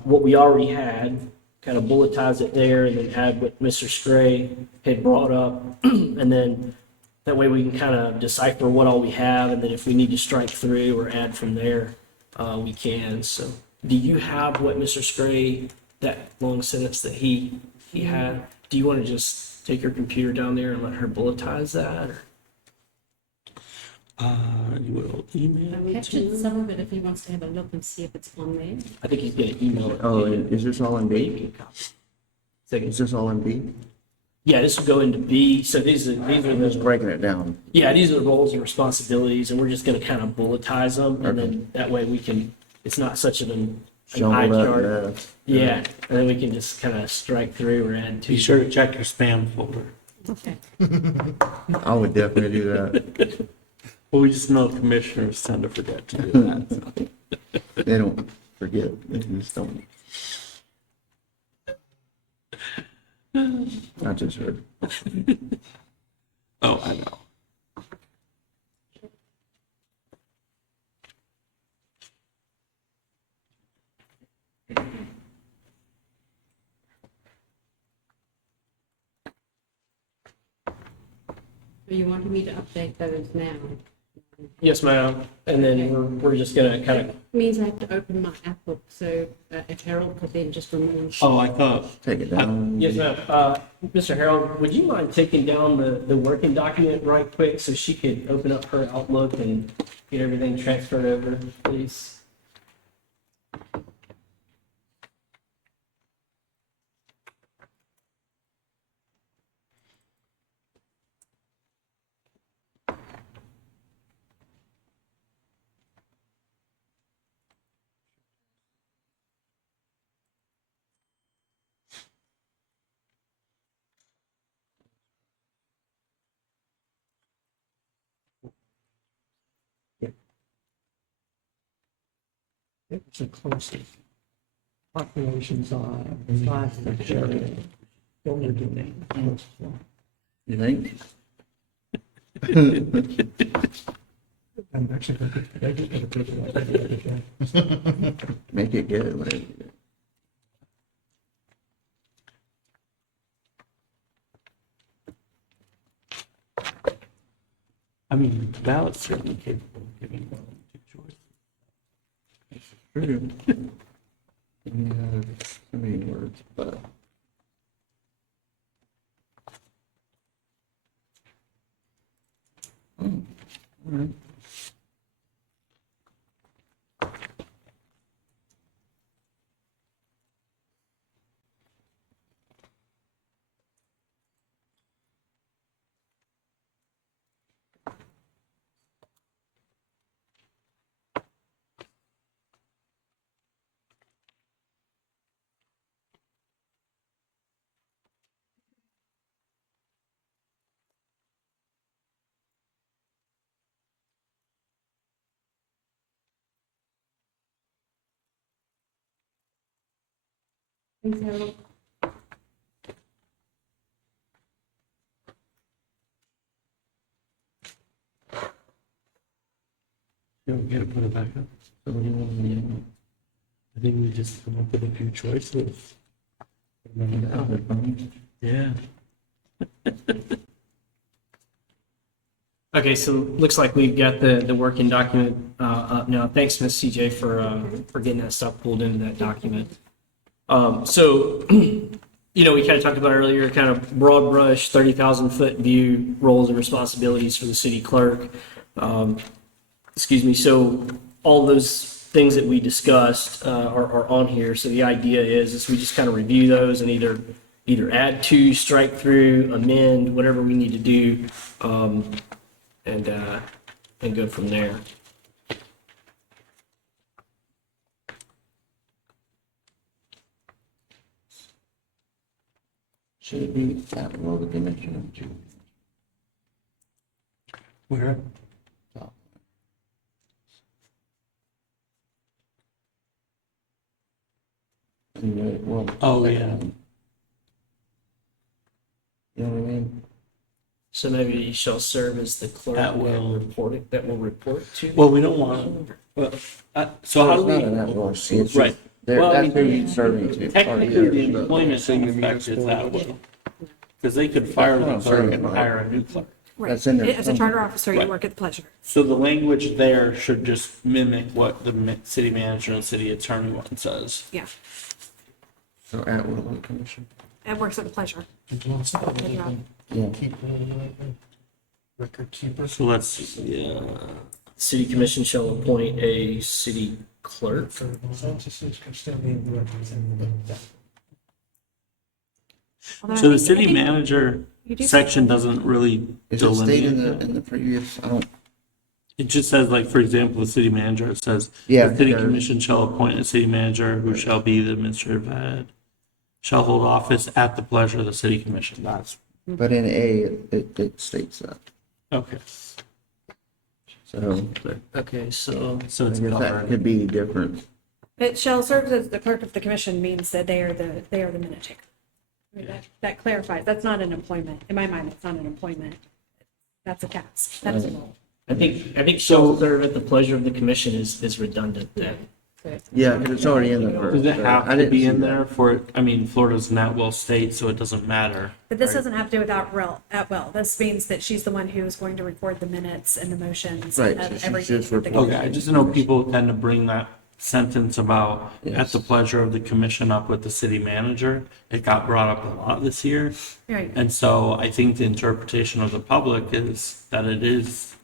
what we already had, kind of bulletize it there, and then add what Mr. Stray had brought up, and then that way we can kind of decipher what all we have, and then if we need to strike through or add from there, we can. So, do you have what Mr. Stray, that long sentence that he had? Do you want to just take your computer down there and let her bulletize that? Or? You will email I've it captured to some of it if he wants to have a look and see if it's on there. I think he's going to email it. Oh, to you. is this all in B? Second. Is this all in B? Yeah, this will go into B. So these are I'm just the breaking it down. these are the roles and responsibilities, and we're just going to kind of bulletize them, and then that way we can. It's not such an eye Jumbled up, chart. Yeah, and then we can just kind of strike through or add to. be sure to check your spam folder. Okay. I would definitely do that. Well, we just know commissioners tend to forget to do that. So. They don't forget. They just don't. I just heard. Oh, I know. So you wanted me to update those now? Yes, ma'am. And then we're just going to kind of. Means I have to open my app book, so if Harold could then just remove. Oh, I thought, Take it down. Yes, ma'am. Mr. Harold, would you mind taking down the working document right quick so she could open up her Outlook and get everything transferred over, please? It was the closest populations on last area. Older domain. You think? I'm actually going to, I just got a picture of that the other day. Make it good, whatever you do. I mean, the ballot's certainly capable of giving more than two choices. True. And you have so many words, but. Oh, all right. Yeah, we gotta put it back up. So what do you want me to do? I think we just come up with a few choices. Yeah. Okay, so looks like we've got the working document up now. Thanks, Ms. CJ, for getting that stuff pulled into that document. So, you know, we kind of talked about earlier, kind of broad brush, 30,000 foot view, roles and responsibilities for the city clerk. Excuse me. So all those things that we discussed are on here. So the idea is we just kind of review those and either add to, strike through, amend, whatever we need to do, and go from there. Should it be at will the commission? Where? Top. Anyway, well. Oh, second yeah. one. You know what I mean? So maybe you shall serve as the clerk At will. that will report to. Well, we don't want, so how It's do not we? an at-will seat, it's Right. just, there- Well, I that's mean, who you're serving to. Technically, the the employment senior aspect is municipal that way. Because they could fire the That's what I'm clerk saying, and right. hire a new clerk. Right. That's in there As a charter somewhere. officer, you Right. work at the pleasure. So the language there should just mimic what the city manager and city attorney one says. Yeah, So at will of the commission. it works at the pleasure. Yeah. Record keeper. So let's, yeah, City commission shall appoint a city clerk. Censuses custodian representative. Although I so the think- I city think manager you do- section doesn't really Is it stated delineate. in the previous, I don't, It just says, like, for example, the city manager, it says, Yeah, the city it does. commission shall appoint a city manager who shall be the administrative head, shall hold office at the pleasure of the city commission. That's, but in A, it states that. okay. So Okay, so So I it's guess that covered. could be different. It shall serve as the clerk of the commission means that they are the minute taker. I mean, that clarifies, that's not an employment. In my mind, it's not an employment. That's a task. That is a role. I think shall serve at the pleasure of the commission is redundant then. Yeah, because it's already in the first. Does it have I to didn't be see in that. there for, I mean, Florida's an at-will state, so it doesn't matter. But this doesn't have to do with at will. This means that she's the one who is going to record the minutes and the motions Right, of so she's everything. just with the reporting. Okay, I just know people tend to bring that sentence about at the pleasure of the commission up with the city manager. It got brought up a lot this year. Right. And so I think the interpretation of the public is that it is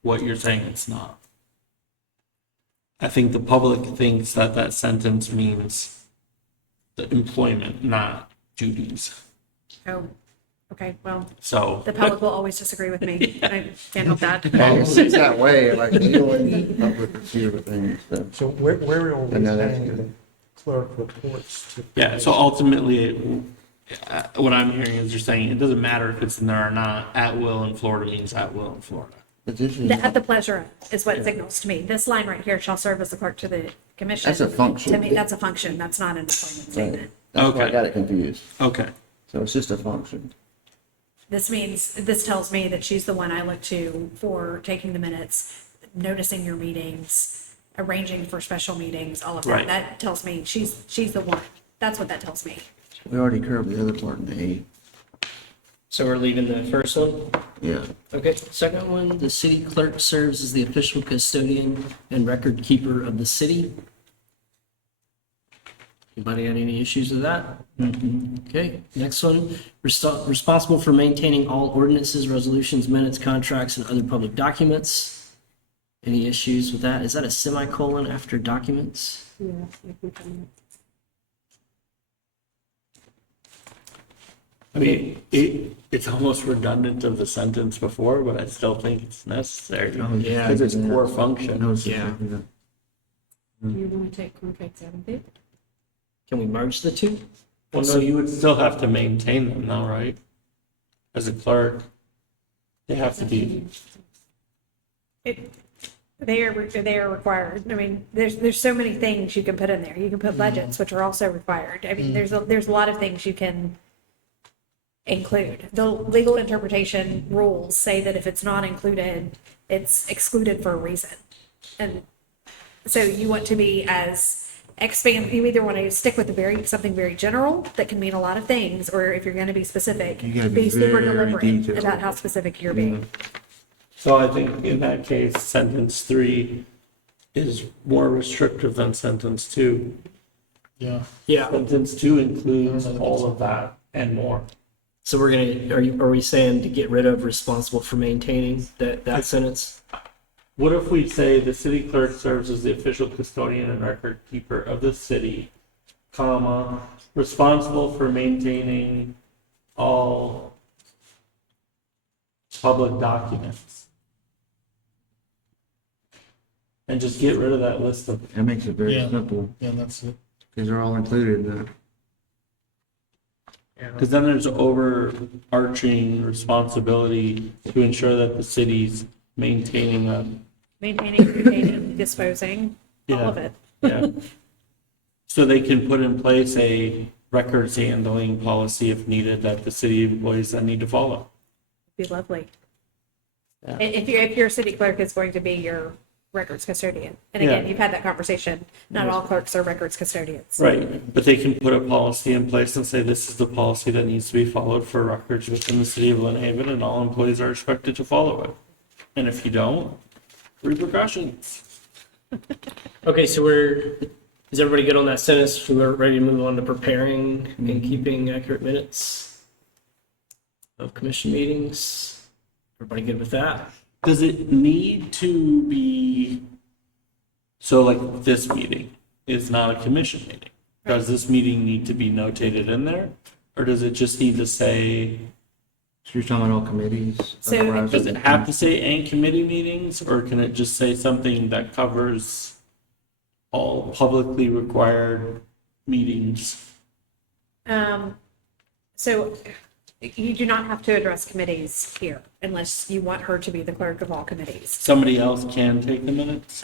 what you're saying it's not. I think the public thinks that that sentence means the employment, not duties. Oh, okay, well, So, the public will always disagree with me. I can't help that. It seems that way, like you always public review of things, so. So where will we I know that's saying the good. clerk reports to? yeah, so ultimately, what I'm hearing is you're saying it doesn't matter if it's in there or not. At will in Florida means at will in Florida. But this is, At the pleasure is what signals to me. This line right here shall serve as the clerk to the commission. That's a function. To me, that's a function, that's not an appointment statement. Right. That's why I Okay. got it confused. Okay. So it's just a function. This tells me that she's the one I look to for taking the minutes, noticing your meetings, arranging for special meetings, all of that. Right. That tells me she's the one. That's what that tells me. We already covered the other part in the A. So we're leaving the first one? Yeah. Okay, second one, the city clerk serves as the official custodian and record keeper of the city. Anybody got any issues with that? Okay, next one, responsible for maintaining all ordinances, resolutions, minutes, contracts, and other public documents. Any issues with that? Is that a semicolon after documents? Yeah, I think I mean, it's almost redundant of the sentence before, but I still think it's necessary. yeah, Because it's yeah. core function. Yeah. Do you want to take contracts out of it? Can we merge the two? Well, no, you would still have to maintain them now, right? As a clerk, they have to be, They are required. I mean, there's so many things you can put in there. You can put budgets, which are also required. I mean, there's a lot of things you can include. The legal interpretation rules say that if it's not included, it's excluded for a reason. And so you want to be as you either want to stick with something very general that can mean a lot of things, or if you're going to be specific, You gotta be be super very deliberate detailed. about how specific you're being. so I think in that case, sentence 3 is more restrictive than sentence 2. Yeah. Yeah, Sentence 2 includes all of that and more. so we're gonna, are we saying to get rid of responsible for maintaining that sentence? What if we say the city clerk serves as the official custodian and record keeper of the city, comma, responsible for maintaining all public documents? And just get rid of that list of, That makes it very Yeah. simple, Yeah, that's it. because they're all included in that. because then there's overarching responsibility to ensure that the city's maintaining a, Maintaining, retaining, disposing, all Yeah. of it. yeah. So they can put in place a records handling policy if needed that the city employees then need to follow. Be lovely. Yeah. If your city clerk is going to be your records custodian, and again, Yeah. you've had that conversation, not all clerks are records custodians. Right, but they can put a policy in place and say this is the policy that needs to be followed for records within the city of Lynn Haven, and all employees are expected to follow it. And if you don't, repercussions. Okay, so is everybody good on that sentence? We're ready to move on to preparing and keeping accurate minutes of commission meetings. Everybody good with that? Does it need to be, so like this meeting is not a commission meeting? Does this meeting need to be notated in there? Or does it just need to say, So you're talking about all committees? So- Otherwise, does it have to say and committee meetings? Or can it just say something that covers all publicly required meetings? So you do not have to address committees here unless you want her to be the clerk of all committees. Somebody else can take the minutes?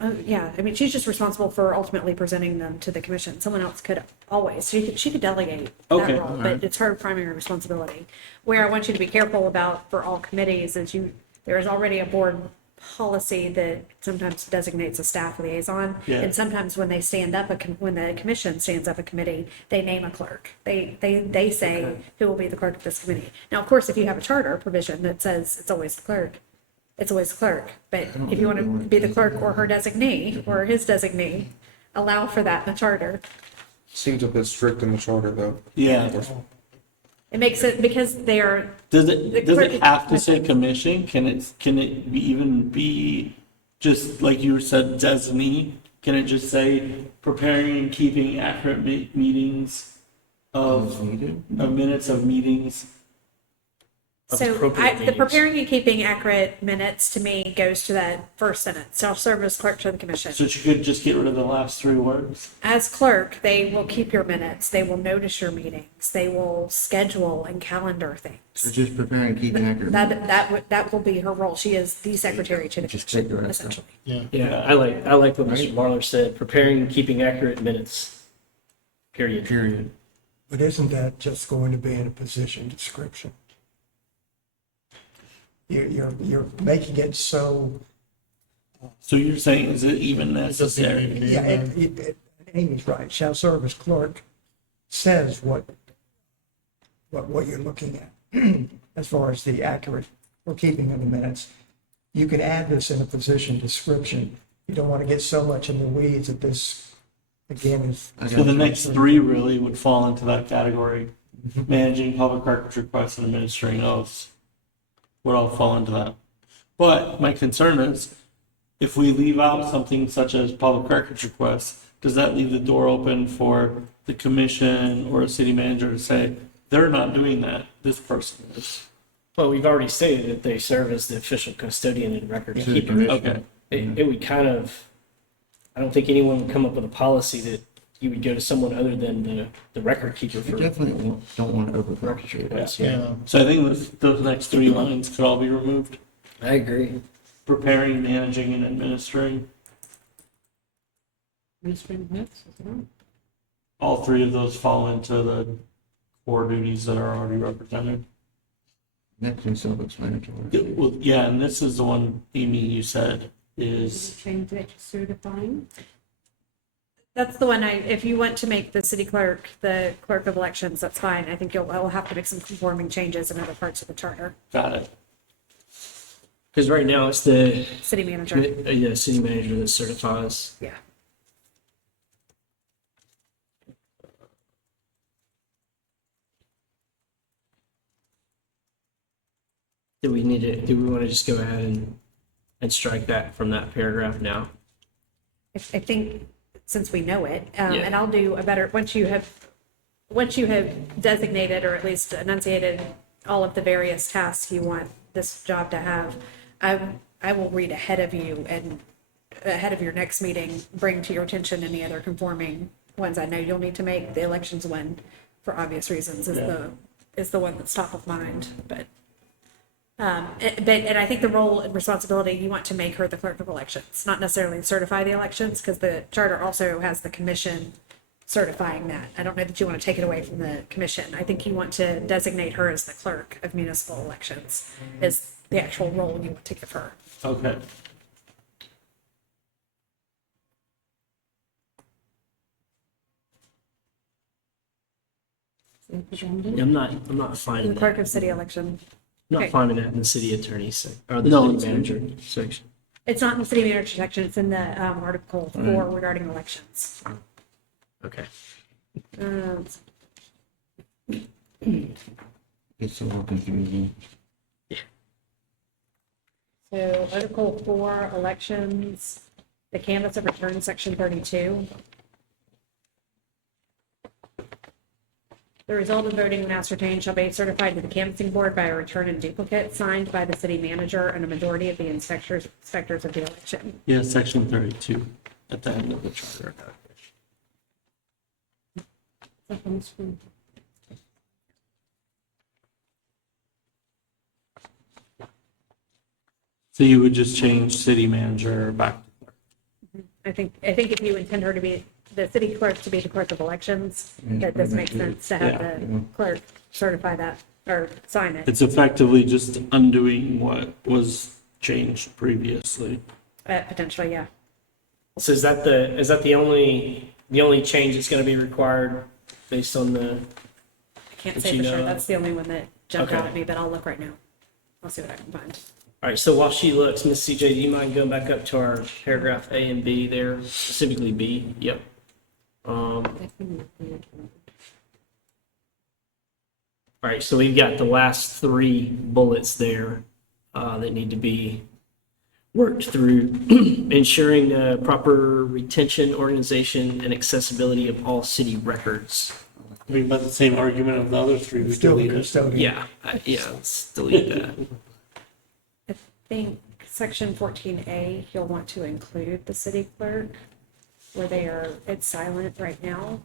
Oh, yeah, I mean, she's just responsible for ultimately presenting them to the commission. Someone else could always, she could delegate Okay, that role, but it's her primary responsibility. Where I want you to be careful about for all committees is there is already a board policy that sometimes designates a staff liaison. Yeah. And sometimes when they stand up, when the commission stands up a committee, they name a clerk. They say who will be the clerk of this committee. Now, of course, if you have a charter provision that says it's always the clerk, it's always the clerk. But if you want to be the clerk or her designee or his designee, allow for that in the charter. Seems a bit strict in the charter, though. Yeah. It makes it, because they are, Does The it, does clerk- it have to say commission? Can it even be just like you said, designee? Can it just say preparing and keeping accurate meetings of needed. minutes of meetings of So appropriate the venues. preparing and keeping accurate minutes to me goes to that first sentence, self-service clerk to the commission. So you could just get rid of the last three words? As clerk, they will keep your minutes, they will notice your meetings, they will schedule and calendar So things. just preparing, keeping accurate. That will be her role. She is the secretary to the Just take the commission, rest out. essentially. Yeah. Yeah, I like what Mr. Marlar said, preparing and keeping accurate minutes. Period. Period. But isn't that just going to be in a position description? You're making it so, So you're saying, is it even It doesn't even need necessary? to be yeah, in there. Amy's right, shall serve as clerk says what you're looking at, as far as the accurate or keeping of the minutes. You can add this in a position description. You don't want to get so much in the weeds that this, again, is. So the next three really would fall into that category. Managing public records requests and administering oaths would all fall into that. But my concern is, if we leave out something such as public records requests, does that leave the door open for the commission or a city manager to say, they're not doing that, this person is? Well, we've already stated that they serve as the official custodian and record To the keeper. commission. Okay, It would kind of, I don't think anyone would come up with a policy that you would go to someone other than the record keeper You for definitely don't want to overcorrect record it. requests. Yeah. so I think those next three lines could all be removed. I agree. Preparing, managing, and administering. Administrative notes, is it on? All three of those fall into the core duties that are already represented. Next is self-explanatory. Well, yeah, and this is the one, Amy, you said is, Change it to certifying. That's the one if you want to make the city clerk the clerk of elections, that's fine. I think I'll have to make some conforming changes in other parts of the charter. got it. Because right now it's the City manager, city manager that certifies. yeah. Do we want to just go ahead and strike that from that paragraph now? I think since we know it, Yeah. and I'll do a better, once you have designated or at least enunciated all of the various tasks you want this job to have, I will read ahead of you and ahead of your next meeting, bring to your attention any other conforming ones I know you'll need to make. The elections one, for obvious reasons, is the one that's top of mind, but. And I think the role and responsibility, you want to make her the clerk of elections, not necessarily certify the elections, because the charter also has the commission certifying that. I don't know that you want to take it away from the commission. I think you want to designate her as the clerk of municipal elections, is the actual role you want to give her. Okay. Is it redundant? I'm not finding The that. clerk of city election. Not okay. finding that in the city attorney or the No, city it's- manager section. It's not in the city manager section, it's in the Article 4 regarding elections. Okay. It's a little confusing. So Article 4, elections, the canvass of return, section 32. The result of voting when ascertained shall be certified to the canvassing board by a return in duplicate signed by the city manager and a majority of the inspectors of the election. Yeah, section 32 at the end of the charter. Up on the screen. So you would just change city manager back. I think if you intend her to be, the city clerk to be the clerk of elections, that this makes sense to have the clerk certify that or sign it, It's effectively just undoing what was changed previously. potentially, yeah. So is that the only change that's going to be required based on the? I can't But say you for sure, know- that's the only one that jumped Okay. out at me, but I'll look right now. I'll see what I can find. All right. So while she looks, Miss CJ, do you mind going back up to our paragraph A and B there, specifically B? Yep. All right. So we've got the last three bullets there that need to be worked through ensuring the proper retention, organization, and accessibility of all city records. I mean, but the same argument of the other three, we Still the deleted. custodian. Yeah, yeah, let's delete that. I think section 14A, you'll want to include the city clerk where it's silent right now.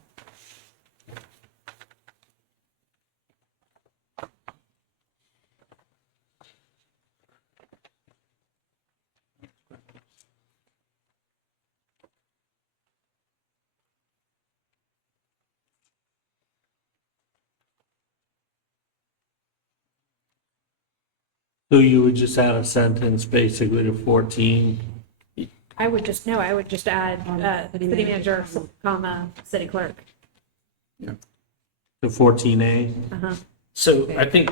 So you would just add a sentence basically to 14. I would just add, city manager, comma, city clerk. To 14A. Uh-huh. So I think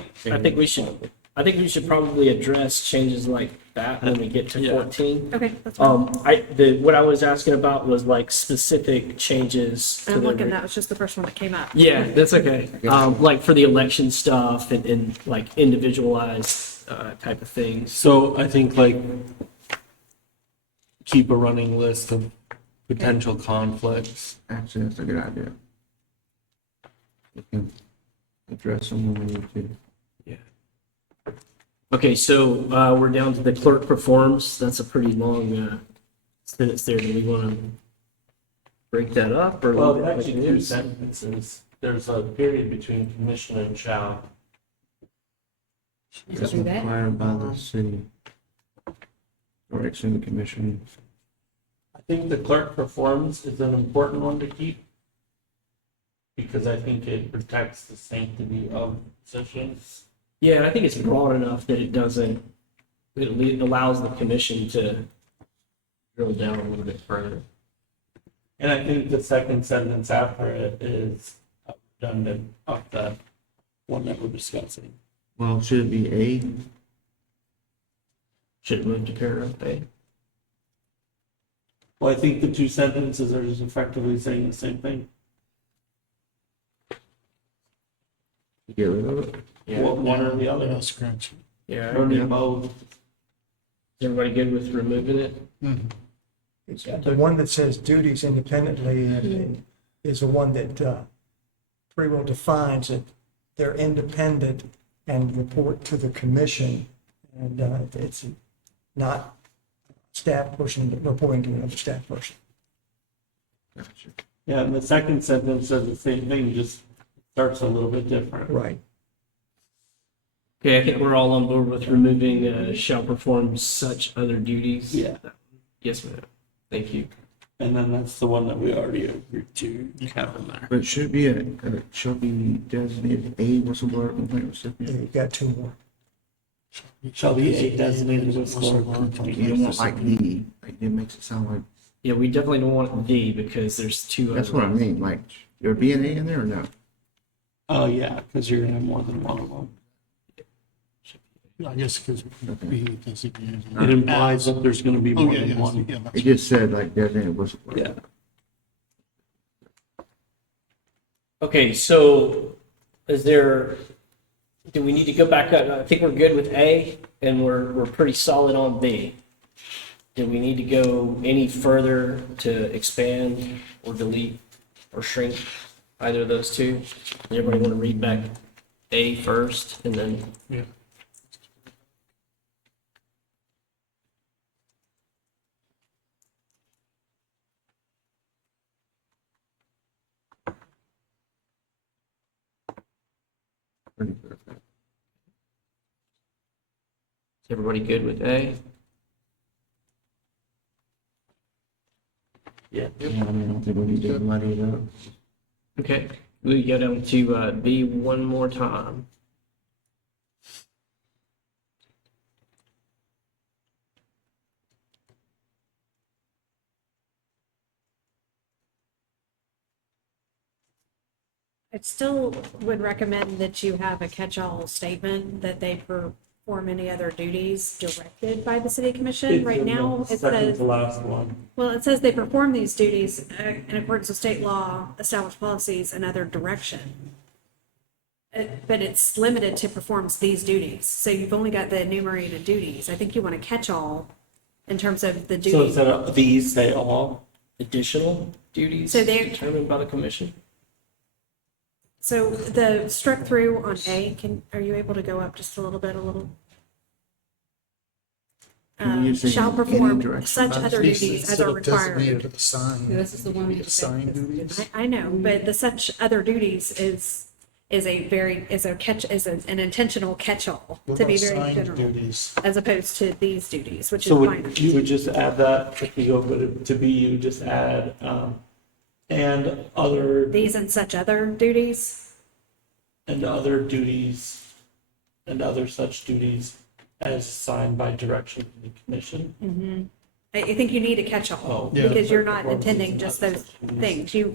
we should probably address changes like that when we get to Yeah. 14. Okay, that's fine. What I was asking about was like specific changes to I'm the. looking, that was just the first one that came up. Yeah, that's okay. Like for the election stuff and like individualized type of things. So I think like keep a running list of potential conflicts. Actually, that's a good idea. We can address them when we need to. Okay, so we're down to the clerk performs. That's a pretty long sentence there. Do we want to break that up or? Well, leave it like actually it two is? sentences. There's a period between commission and shall. It's Do that. required by the city. Direction of the commission. I think the clerk performs is an important one to keep because I think it protects the sanctity of positions. Yeah, I think it's broad enough that it allows the commission to drill down a little bit further. And I think the second sentence after it is redundant of the one that we're discussing. Well, should it be A? Should it move to paragraph A? Well, I think the two sentences are just effectively saying the same thing. Get rid of it? One or the other. Yeah, scratch. Yeah. Or need both. Is everybody good with removing it? The one that says duties independently is the one that pretty well defines that they're independent and report to the commission. And it's not staff person reporting to another staff person. Gotcha. Yeah, and the second sentence says the same thing, just starts a little bit different. Right. Okay, I think we're all on board with removing shall perform such other duties. Yeah. Yes, ma'am. Thank you. And then that's the one that we already agreed to have in there. But should be should be designated a whistleblower complaint Yeah, recipient. you got two more. Shall be a designated whistleblower. You don't want like the, like it makes it sound like, Yeah, we definitely don't want the because there's two that's other what I ones. mean, like, there be an A in there or no? Oh, yeah, because you're gonna have more than one of them. I guess because we designated. It implies that there's gonna be Oh, more yeah, than yeah, one. yeah. that's It just said like designated whistleblower. Yeah. Okay, so do we need to go back up? I think we're good with A and we're pretty solid on B. Do we need to go any further to expand or delete or shrink either of those two? Does everybody want to read back A first and then? Yeah. Is everybody good with A? Yeah. Yeah, I mean, I don't think we need to muddy it up. Okay, we go down to B one more time. I still would recommend that you have a catch-all statement that they perform any other duties directed by the city commission. Right now, it Second says, to last one. well, it says they perform these duties in accordance with state law, established policies, and other direction. But it's limited to performs these duties. So you've only got the enumerated duties. I think you want to catch-all in terms of the So duties. instead of these, say all? Additional duties So they're- determined by the commission? So the struck through on A, are you able to go up just a little bit, Can we use it shall in any perform direction? such other duties as Instead are of required. designated assigned, This is the one we assigned discussed. duties. I know, but the such other duties is an intentional catch-all, What to be about very assigned general, duties? as opposed to these duties, which is So fine. would, you would just add that, if you go to B, you just add, and other, These and such other duties, and other duties, and other such duties as assigned by direction of the commission? I think you need a catch-all, Oh. Yeah. because you're not intending just those things, Yeah,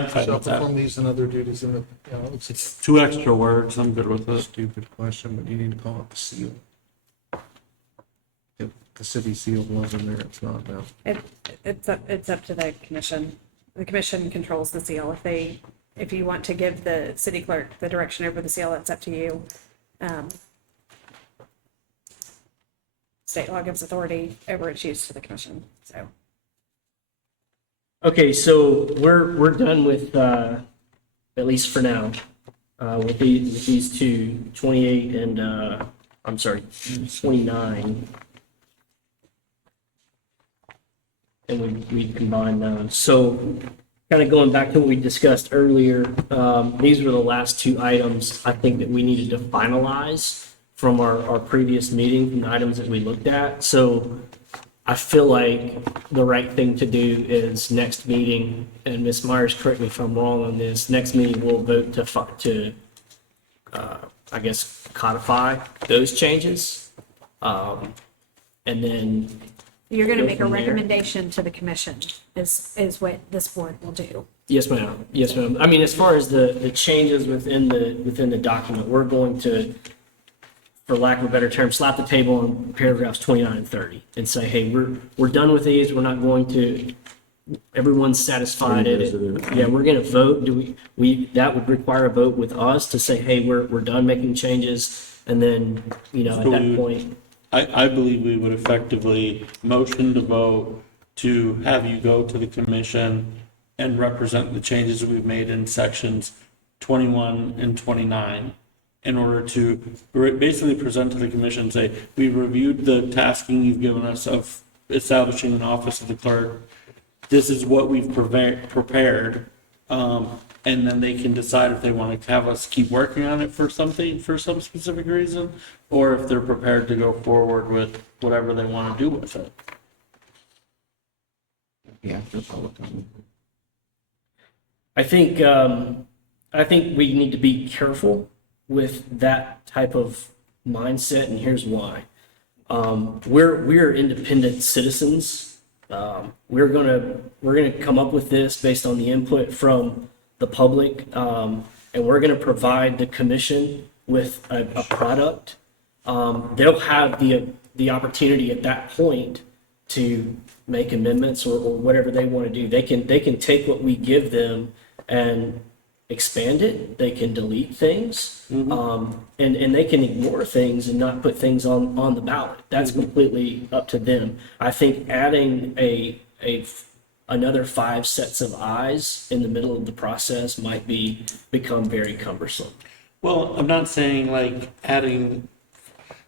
I'm fine Shall with that. perform these and other duties in the, it's It's two extra words, I'm good with it. Stupid question, but you need to call it the seal. If the city seal was in there, it's not now. It's up to the commission. The commission controls the seal. If you want to give the city clerk the direction over the seal, that's up to you. State law gives authority over its use to the commission, so. Okay, so we're done with, at least for now, with these two, 28 and, I'm sorry, 29. And we combined those. So kind of going back to what we discussed earlier, these were the last two items I think that we needed to finalize from our previous meeting, from the items that we looked at. So I feel like the right thing to do is next meeting, and Ms. Myers, correct me if I'm wrong on this, next meeting we'll vote to I guess, codify those changes. And then, You're going to Go make a from there. recommendation to the commission is what this board will do. yes, ma'am. Yes, ma'am. I mean, as far as the changes within the document, we're going to, for lack of a better term, slap the table on paragraphs 29 and 30 and say, hey, we're done with these. We're not going to, everyone's satisfied. Yeah, we're going to vote. That would require a vote with us to say, hey, we're done making changes. And then, at So that we would- point, I believe we would effectively motion to vote to have you go to the commission and represent the changes we've made in sections 21 and 29 in order to basically present to the commission, and say, we reviewed the tasking you've given us of establishing an office of the clerk. This is what we've prepared. And then they can decide if they want to have us keep working on it for some specific reason, or if they're prepared to go forward with whatever they want to do with it. Yeah, that's all the time. I think we need to be careful with that type of mindset, and here's why. We're independent citizens. We're gonna come up with this based on the input from the public, and we're gonna provide the commission with a product. They'll have the opportunity at that point to make amendments or whatever they want to do. They can take what we give them and expand it. They can delete things, and they can ignore things and not put things on the ballot. That's completely up to them. I think adding another 5 sets of eyes in the middle of the process might become very cumbersome. Well, I'm not saying like adding,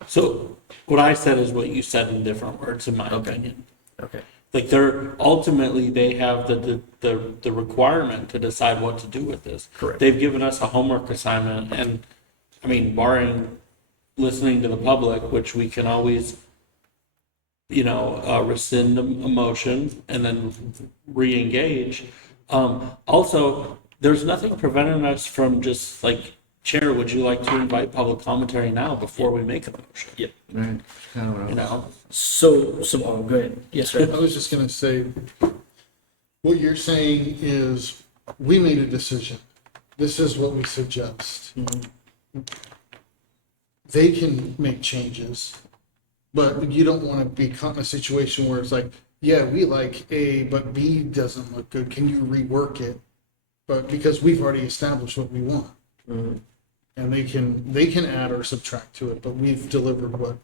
so what I said is what you said in different words, in my opinion. Okay. Like they have the requirement to decide what to do with this. Correct. They've given us a homework assignment, and I mean, barring listening to the public, which we can always, rescind a motion and then re-engage. Also, there's nothing preventing us from just like, Chair, would you like to invite public commentary now before we make a motion? Yep. Right, kind of what I was. So go ahead. Yes, sir. I was just gonna say, what you're saying is, we made a decision. This is what we suggest. They can make changes, but you don't want to be caught in a situation where it's like, yeah, we like A, but B doesn't look good. Can you rework it? But because we've already established what we want. And they can add or subtract to it, but we've delivered what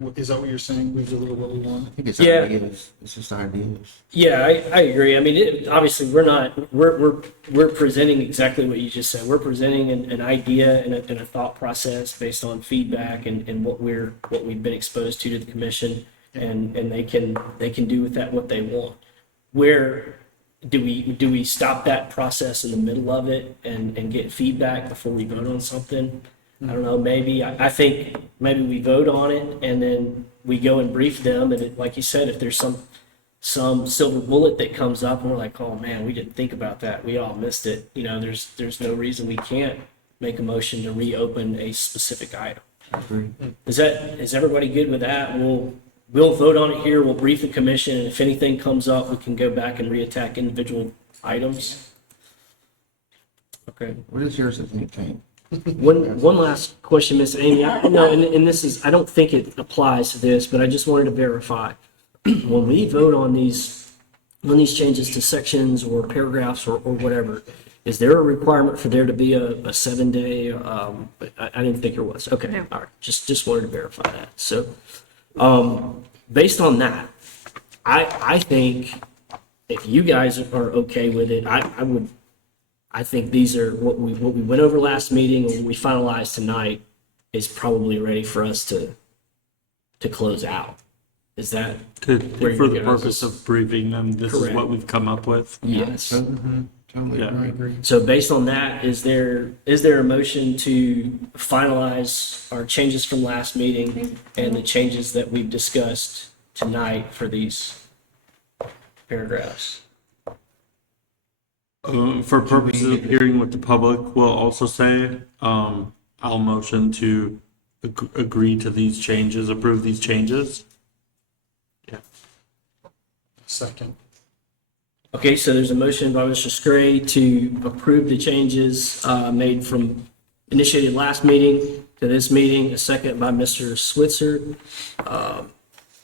Is that what you're saying? Leave it a little what we want? I think it's Yeah. ideas. It's just ideas. Yeah, I agree. I mean, obviously, we're presenting exactly what you just said. We're presenting an idea and a thought process based on feedback and what we've been exposed to the commission, and they can do with that what they want. Where do we stop that process in the middle of it and get feedback before we vote on something? I don't know, maybe, I think maybe we vote on it and then we go and brief them, and like you said, if there's some silver bullet that comes up and we're like, oh man, we didn't think about that, we all missed it, there's no reason we can't make a motion to reopen a specific item. I agree. Is everybody good with that? We'll vote on it here, we'll brief the commission, and if anything comes up, we can go back and reattack individual items. Okay. What is yours, I think, Kane? One last question, Miss Amy. No, and this is, I don't think it applies to this, but I just wanted to verify. When we vote on these changes to sections or paragraphs or whatever, is there a requirement for there to be a 7-day? I didn't think there was. Okay, No. all right. Just wanted to verify that. So, based on that, I think if you guys are okay with it, I think these are what we went over last meeting and what we finalized tonight is probably ready for us to close out. Is that For you the guys- purpose of briefing them, this is Correct. what we've come up with. yes? Totally Yeah. agree. So based on that, is there a motion to finalize our changes from last meeting and the changes that we've discussed tonight for these paragraphs? For purposes of hearing what the public will also say, I'll motion to agree to these changes, approve these changes. Yeah. Second. Okay, so there's a motion by Mr. Scray to approve the changes made from initiated last meeting to this meeting, a second by Mr. Switzer.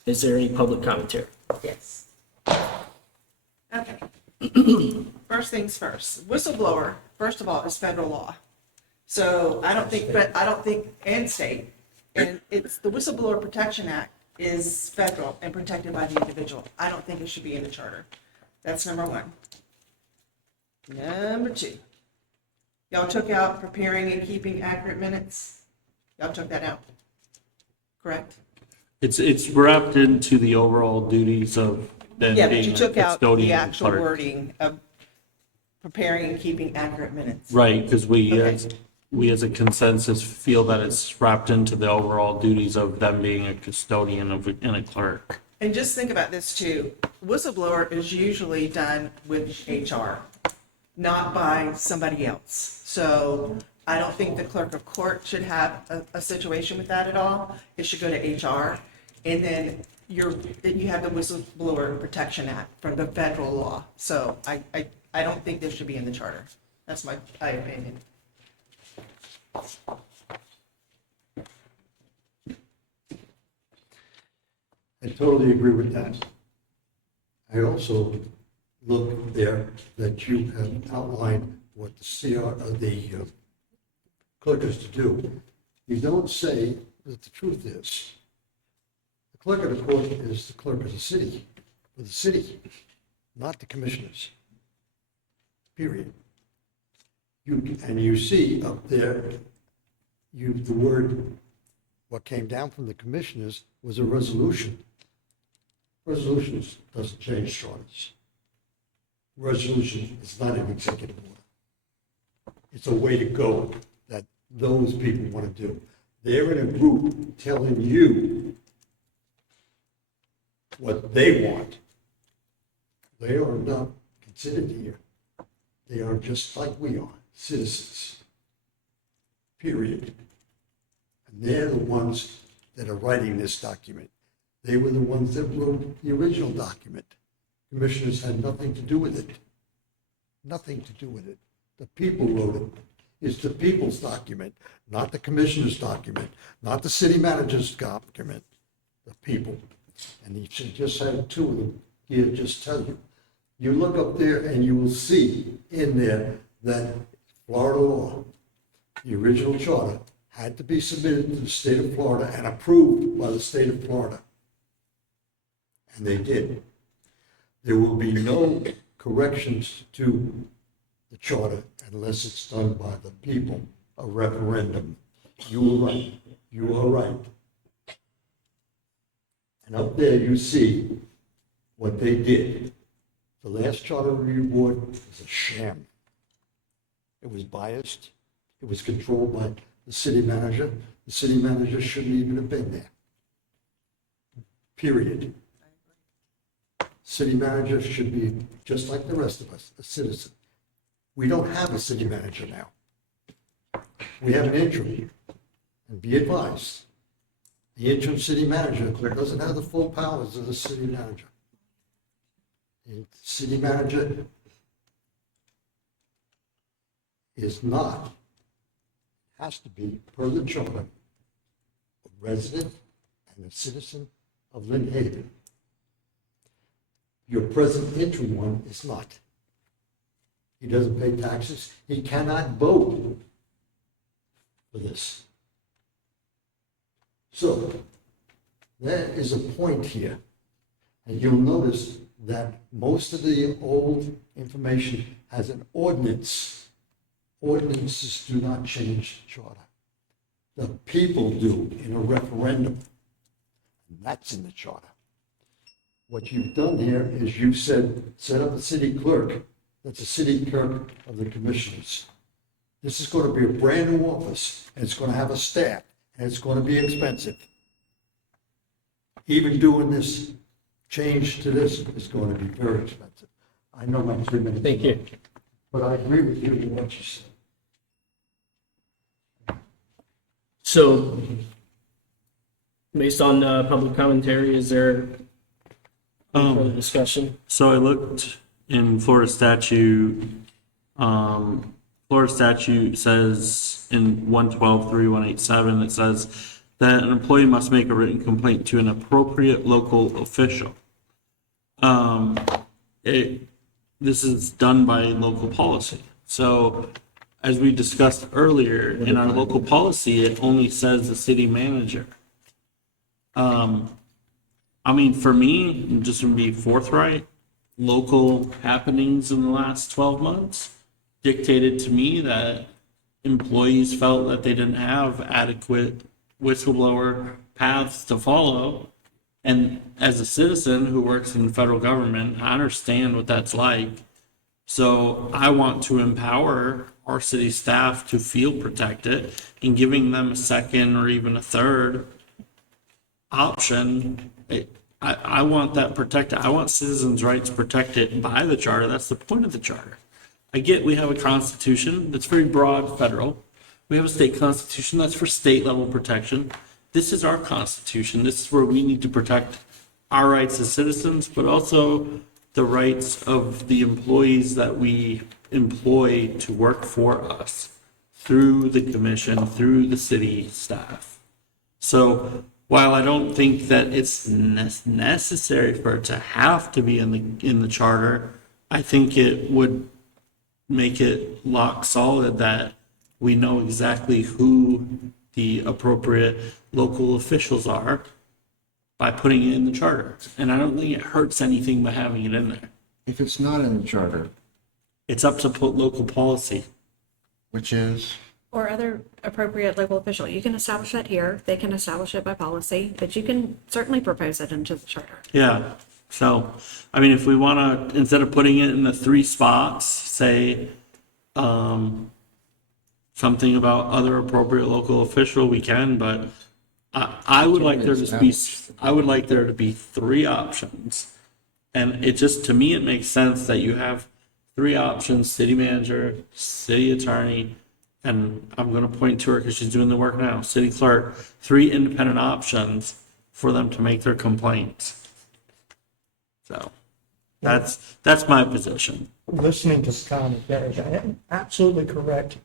Is there any public commentary? Yes. Okay. First things first, whistleblower, first of all, is federal law. So I don't think, and state, and it's, the Whistleblower Protection Act is federal and protected by the individual. I don't think it should be in the charter. That's number one. Number two, y'all took out preparing and keeping accurate minutes. Y'all took that out, correct? It's wrapped into the overall duties of then Yeah, but being you a took out custodian the and actual clerk. wording of preparing and keeping accurate minutes. Right, because we Okay. as a consensus feel that it's wrapped into the overall duties of them being a custodian and a clerk. And just think about this too. Whistleblower is usually done with HR, not by somebody else. So I don't think the clerk of court should have a situation with that at all. It should go to HR. And then you have the Whistleblower Protection Act from the federal law. So I don't think this should be in the charter. That's my opinion. I totally agree with that. I also look there that you have outlined what the clerk is to do. You don't say that the truth is. The clerk of the court is the clerk of the city, for the city, not the commissioners. Period. And you see up there, the word, what came down from the commissioners was a resolution. Resolutions doesn't change charters. Resolution is not an executive order. It's a way to go that those people want to do. They're in a group telling you what they want. They are not considered here. They are just like we are, citizens. Period. And they're the ones that are writing this document. They were the ones that wrote the original document. Commissioners had nothing to do with it. Nothing to do with it. The people wrote it. It's the people's document, not the commissioner's document, not the city manager's document. The people. And he should just have two of them here, just tell you. You look up there and you will see in there that Florida law, the original charter, had to be submitted to the state of Florida and approved by the state of Florida. And they did. There will be no corrections to the charter unless it's done by the people, a referendum. You were right. You are right. And up there you see what they did. The last charter review board was a sham. It was biased. It was controlled by the city manager. The city manager shouldn't even have been there. Period. City manager should be just like the rest of us, a citizen. We don't have a city manager now. We have an interim. And be advised, the interim city manager doesn't have the full powers of the city manager. The city manager is not, has to be, per the charter, a resident and a citizen of Lynn Haven. Your present interim one is not. He doesn't pay taxes. He cannot vote for this. So, there is a point here. And you'll notice that most of the old information has an ordinance. Ordinances do not change charter. The people do in a referendum. And that's in the charter. What you've done here is you said, set up a city clerk. That's a city clerk of the commissioners. This is going to be a brand new office, and it's going to have a staff, and it's going to be expensive. Even doing this change to this is going to be very expensive. I know my 3 minutes. Thank you. But I agree with you in what you said. So, based on public commentary, is there any further discussion? So I looked in Florida statute. Florida statute says in 112.3187, it says that an employee must make a written complaint to an appropriate local official. This is done by local policy. So as we discussed earlier, in our local policy, it only says the city manager. I mean, for me, just to be forthright, local happenings in the last 12 months dictated to me that employees felt that they didn't have adequate whistleblower paths to follow. And as a citizen who works in the federal government, I understand what that's like. So I want to empower our city staff to feel protected, and giving them a second or even a third option. I want that protected. I want citizens' rights protected by the charter. That's the point of the charter. I get we have a constitution that's very broad federal. We have a state constitution that's for state level protection. This is our constitution. This is where we need to protect our rights as citizens, but also the rights of the employees that we employ to work for us through the commission, through the city staff. So while I don't think that it's necessary for it to have to be in the charter, I think it would make it lock solid that we know exactly who the appropriate local officials are by putting it in the charter. And I don't think it hurts anything by having it in there. If it's not in the charter, It's up to local policy. which is, Or other appropriate local official. You can establish that here. They can establish it by policy, but you can certainly propose it into the charter. Yeah. So, I mean, if we want to, instead of putting it in the 3 spots, say something about other appropriate local official, we can, but I would like there to be, I would like there to be 3 options. And it just, to me, it makes sense that you have 3 options: city manager, city attorney, and I'm going to point to her because she's doing the work now, city clerk, 3 independent options for them to make their complaints. So that's my position. Listening to the commentary, I am absolutely correct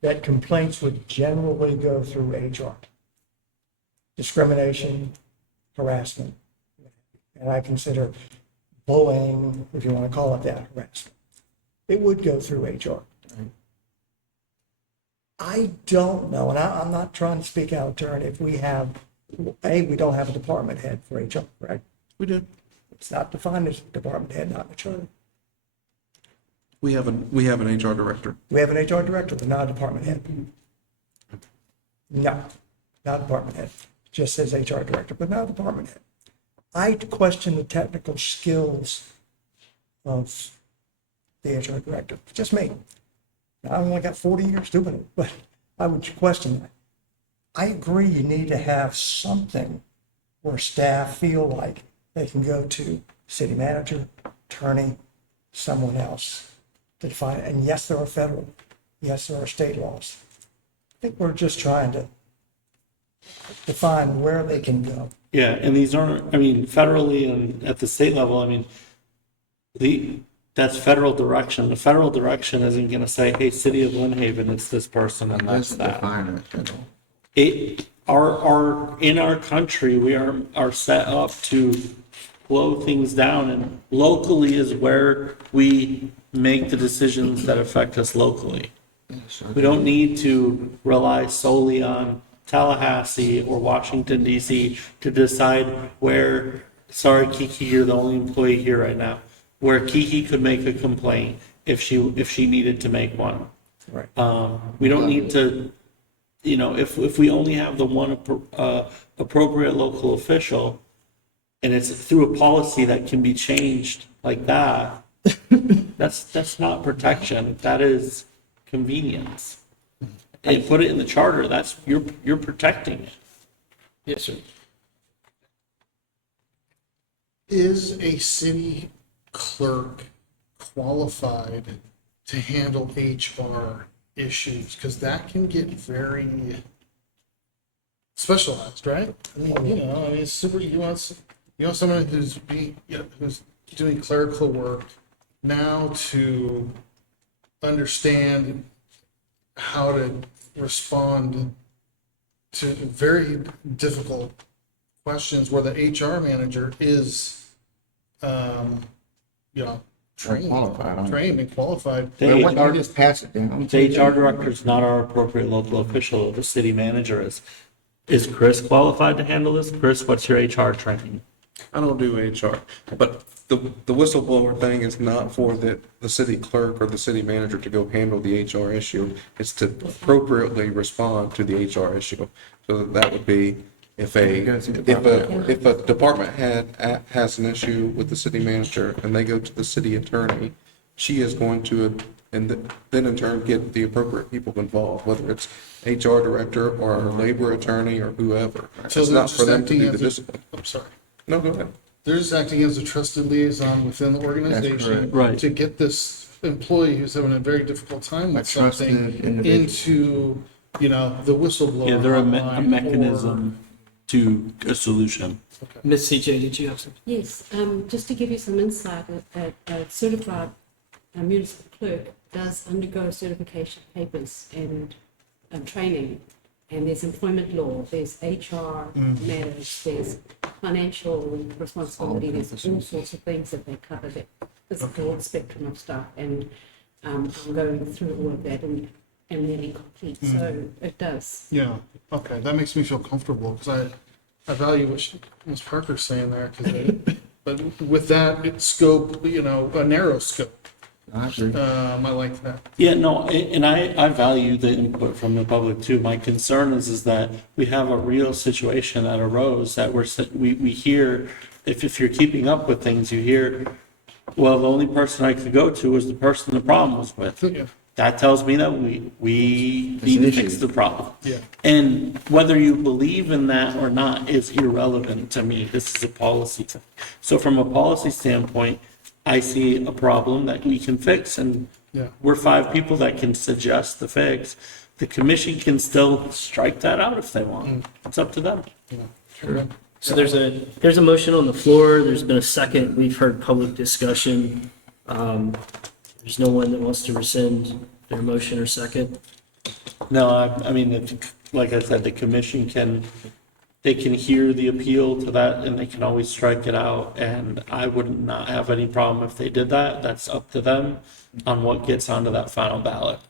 that complaints would generally go through HR. Discrimination, harassment, and I consider bullying, if you want to call it that, harassment. It would go through HR. I don't know, and I'm not trying to speak out of turn, if we have, we don't have a department head for HR, correct? We did. It's not defined as department head, not in the charter. We have an HR director. We have an HR director, but not a department head. No, not a department head. Just says HR director, but not a department head. I question the technical skills of the HR director, just me. I've only got 40 years doing it, but I would question that. I agree you need to have something where staff feel like they can go to city manager, attorney, someone else to define it. And yes, there are federal, yes, there are state laws. I think we're just trying to define where they can go. Yeah, and these aren't, I mean, federally and at the state level, I mean, that's federal direction. The federal direction isn't gonna say, hey, city of Lynn Haven, it's this person and that's Let's that. define it. In our country, we are set up to slow things down, and locally is where we make the decisions that affect us locally. We don't need to rely solely on Tallahassee or Washington DC to decide where, sorry, Kiki, you're the only employee here right now, where Kiki could make a complaint if she needed to make one. Right. We don't need to, if we only have the one appropriate local official, and it's through a policy that can be changed like that, that's not protection, that is convenience. And put it in the charter, that's, you're protecting it. Yes, sir. Is a city clerk qualified to handle HR issues? Because that can get very specialized, right? I mean, it's super, you want someone who's doing clerical work now to understand how to respond to very difficult questions where the HR manager is, trained, Qualified, huh? trained and qualified. The But why don't HR you just pass it down? The HR director is not our appropriate local official, the city manager is. Is Chris qualified to handle this? Chris, what's your HR training? I don't do HR, but the whistleblower thing is not for the city clerk or the city manager to go handle the HR issue. It's to appropriately respond to the HR issue. So that would be if a department head has an issue with the city manager and they go to the city attorney, she is going to, and then in turn get the appropriate people involved, whether it's HR director or a labor attorney or whoever. So It's they're not for just them to acting do the as a, discipline. I'm sorry. No, go ahead. They're just acting as a trusted liaison within the organization correct. Right. to get this employee who's having a very difficult time with A trusted something individual. into, the whistleblower. Yeah, they're a hotline mechanism to a solution. Ms. CJ, did you have something? Yes, just to give you some insight, a certified municipal clerk does undergo certification papers and training. And there's employment law, there's HR matters, there's financial responsibility, there's all sorts of things that they cover there. There's a broad spectrum of stuff, and I'm going through all of that and nearly complete, so it does. Yeah, okay, that makes me feel comfortable because I value what Ms. Parker's saying there. But with that scope, a narrow scope, I agree. I like that. Yeah, no, and I value the input from the public too. My concern is that we have a real situation that arose that we hear, if you're keeping up with things, you hear, well, the only person I could go to was the person the problem was with. Yeah. That tells me that we need to fix the problem. Yeah. And whether you believe in that or not is irrelevant to me. This is a policy thing. So from a policy standpoint, I see a problem that we can fix, and Yeah. we're 5 people that can suggest the fix. The commission can still strike that out if they want. It's up to them. So there's a motion on the floor. There's been a second. We've heard public discussion. There's no one that wants to rescind their motion or second. No, I mean, like I said, the commission they can hear the appeal to that and they can always strike it out. And I would not have any problem if they did that. That's up to them on what gets onto that final ballot.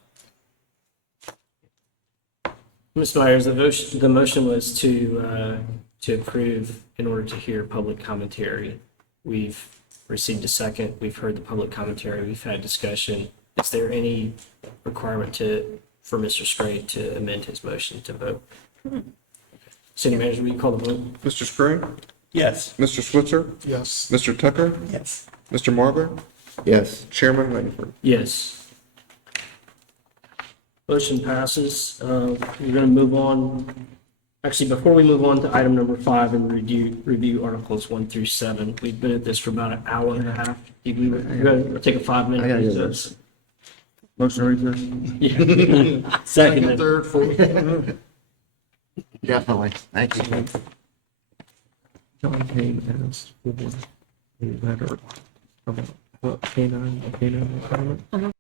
Ms. Myers, the motion was to approve in order to hear public commentary. We've received a second, we've heard the public commentary, we've had discussion. Is there any requirement for Mr. Spray to amend his motion to vote? City Manager, will you call the vote? Mr. Spray, Yes. Mr. Switzer, Yes. Mr. Tucker, Yes. Mr. Marlar, Yes. Chairman Langford. Yes. Motion passes. We're going to move on. Actually, before we move on to item number 5 and review Articles 1 through 7, we've been at this for about an hour and a half. We're going to take a 5-minute I gotta go recess. Motion to recess? Yeah. Second. Third, fourth. Definitely. Thank you. John Payne asked for a letter about canine requirement.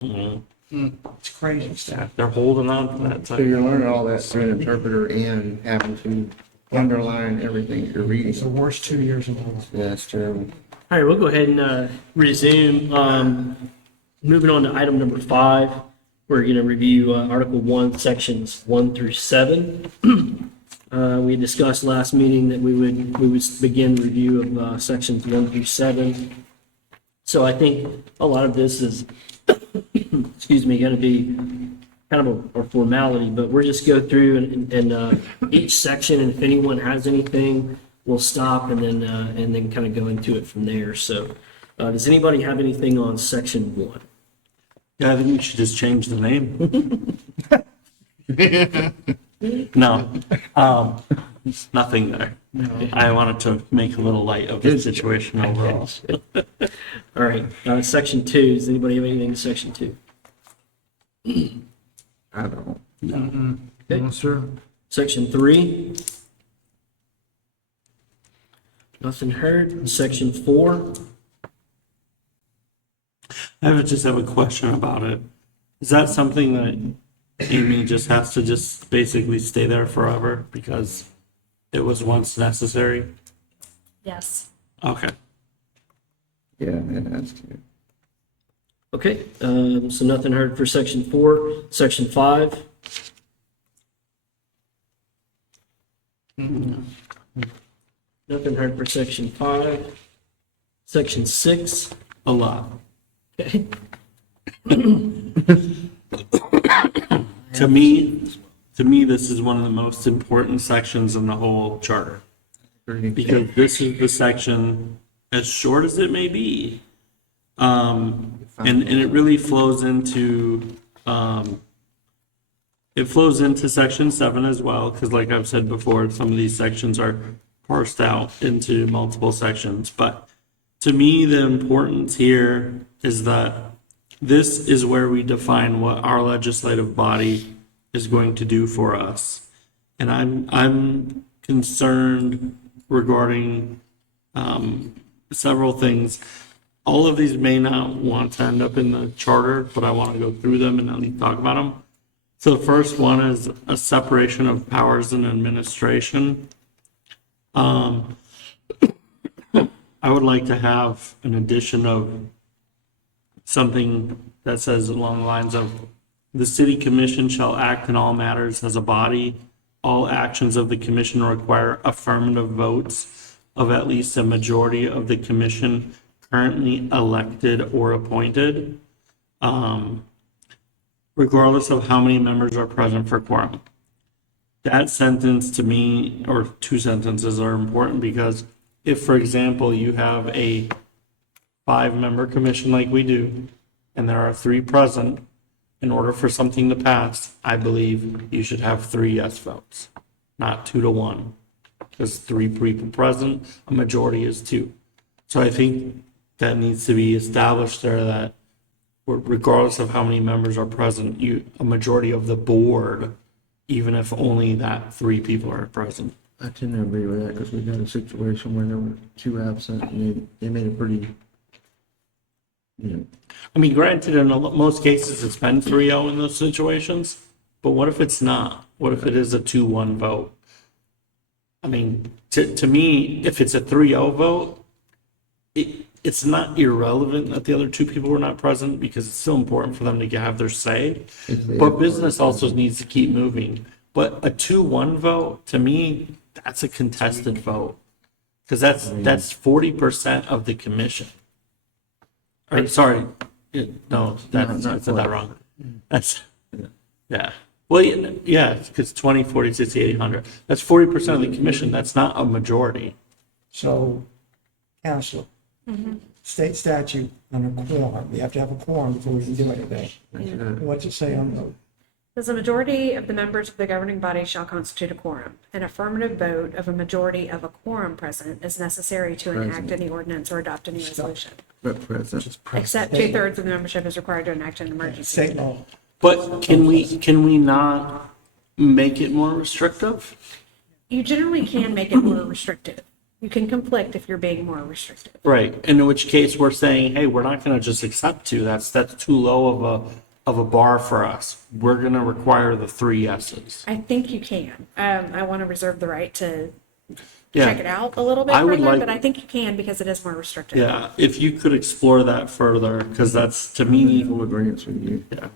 It's crazy stuff. They're holding on to that So type. you're learning all that through an interpreter and having to underline everything you're It's the reading. worst 2 years of my life. Yeah, that's terrible. All right, we'll go ahead and resume. Moving on to item number 5, we're going to review Article 1, Sections 1 through 7. We discussed last meeting that we would begin review of Sections 1 through 7. So I think a lot of this is, excuse me, going to be kind of a formality, but we'll just go through and each section, and if anyone has anything, we'll stop and then kind of go into it from there. So, does anybody have anything on section 1? Yeah, I think we should just change the name. No, nothing there. I wanted to make a little light of the situation overall. All right, section 2. Does anybody have anything to section 2? I don't. No, sir. Section 3? Nothing heard. Section 4? Just have a question about it. Is that something that Amy just has to just basically stay there forever because it was once necessary? Yes. Okay. Yeah, it has to. Okay, so nothing heard for section 4. Section 5? Nothing heard for section 5. Section 6? A lot. Okay. To me, this is one of the most important sections in the whole charter. Because this is the section, as short as it may be, and it really flows into, section 7 as well, because like I've said before, some of these sections are parsed out into multiple sections. But to me, the importance here is that this is where we define what our legislative body is going to do for us. And I'm concerned regarding several things. All of these may not want to end up in the charter, but I want to go through them and at least talk about them. So the first one is a separation of powers and administration. I would like to have an addition of something that says along the lines of, the city commission shall act in all matters as a body. All actions of the commission require affirmative votes of at least a majority of the commission currently elected or appointed, regardless of how many members are present for quorum. That sentence to me, or 2 sentences, are important because if, for example, you have a 5-member commission like we do, and there are 3 present, in order for something to pass, I believe you should have 3 yes votes, not 2 to 1. Because 3 people present, a majority is 2. So I think that needs to be established there, that regardless of how many members are present, a majority of the board, even if only that 3 people are present. I tend to agree with that because we had a situation where there were 2 absent and they made a pretty, I mean, granted, in most cases, it's been 3-0 in those situations, but what if it's not? What if it is a 2-1 vote? I mean, to me, if it's a 3-0 vote, it's not irrelevant that the other 2 people were not present because it's still important for them to have their say. But business also needs to keep moving. But a 2-1 vote, to me, that's a contested vote. Because that's 40% of the commission. Or, sorry, no, I said that wrong. That's, yeah. Well, yeah, because 20, 40, 60, 80, 100. That's 40% of the commission. That's not a majority. So, Counselor, state statute on a quorum, you have to have a quorum before we can do anything. What's it say on the, Says a majority of the members of the governing body shall constitute a quorum. An affirmative vote of a majority of a quorum present is necessary to enact any ordinance or adopt any resolution. but present. Except 2/3 of the membership is required to enact an emergency. state law? But can we not make it more restrictive? You generally can make it more restrictive. You can conflict if you're being more restrictive. Right, and in which case we're saying, hey, we're not gonna just accept two, that's too low of a bar for us. We're gonna require the three yeses. I think you can. I want to reserve the right to Yeah. check it out a little bit I would further, like- but I think you can because it is more restrictive. Yeah, if you could explore that further, because that's, to me, Full agreement with you. yeah.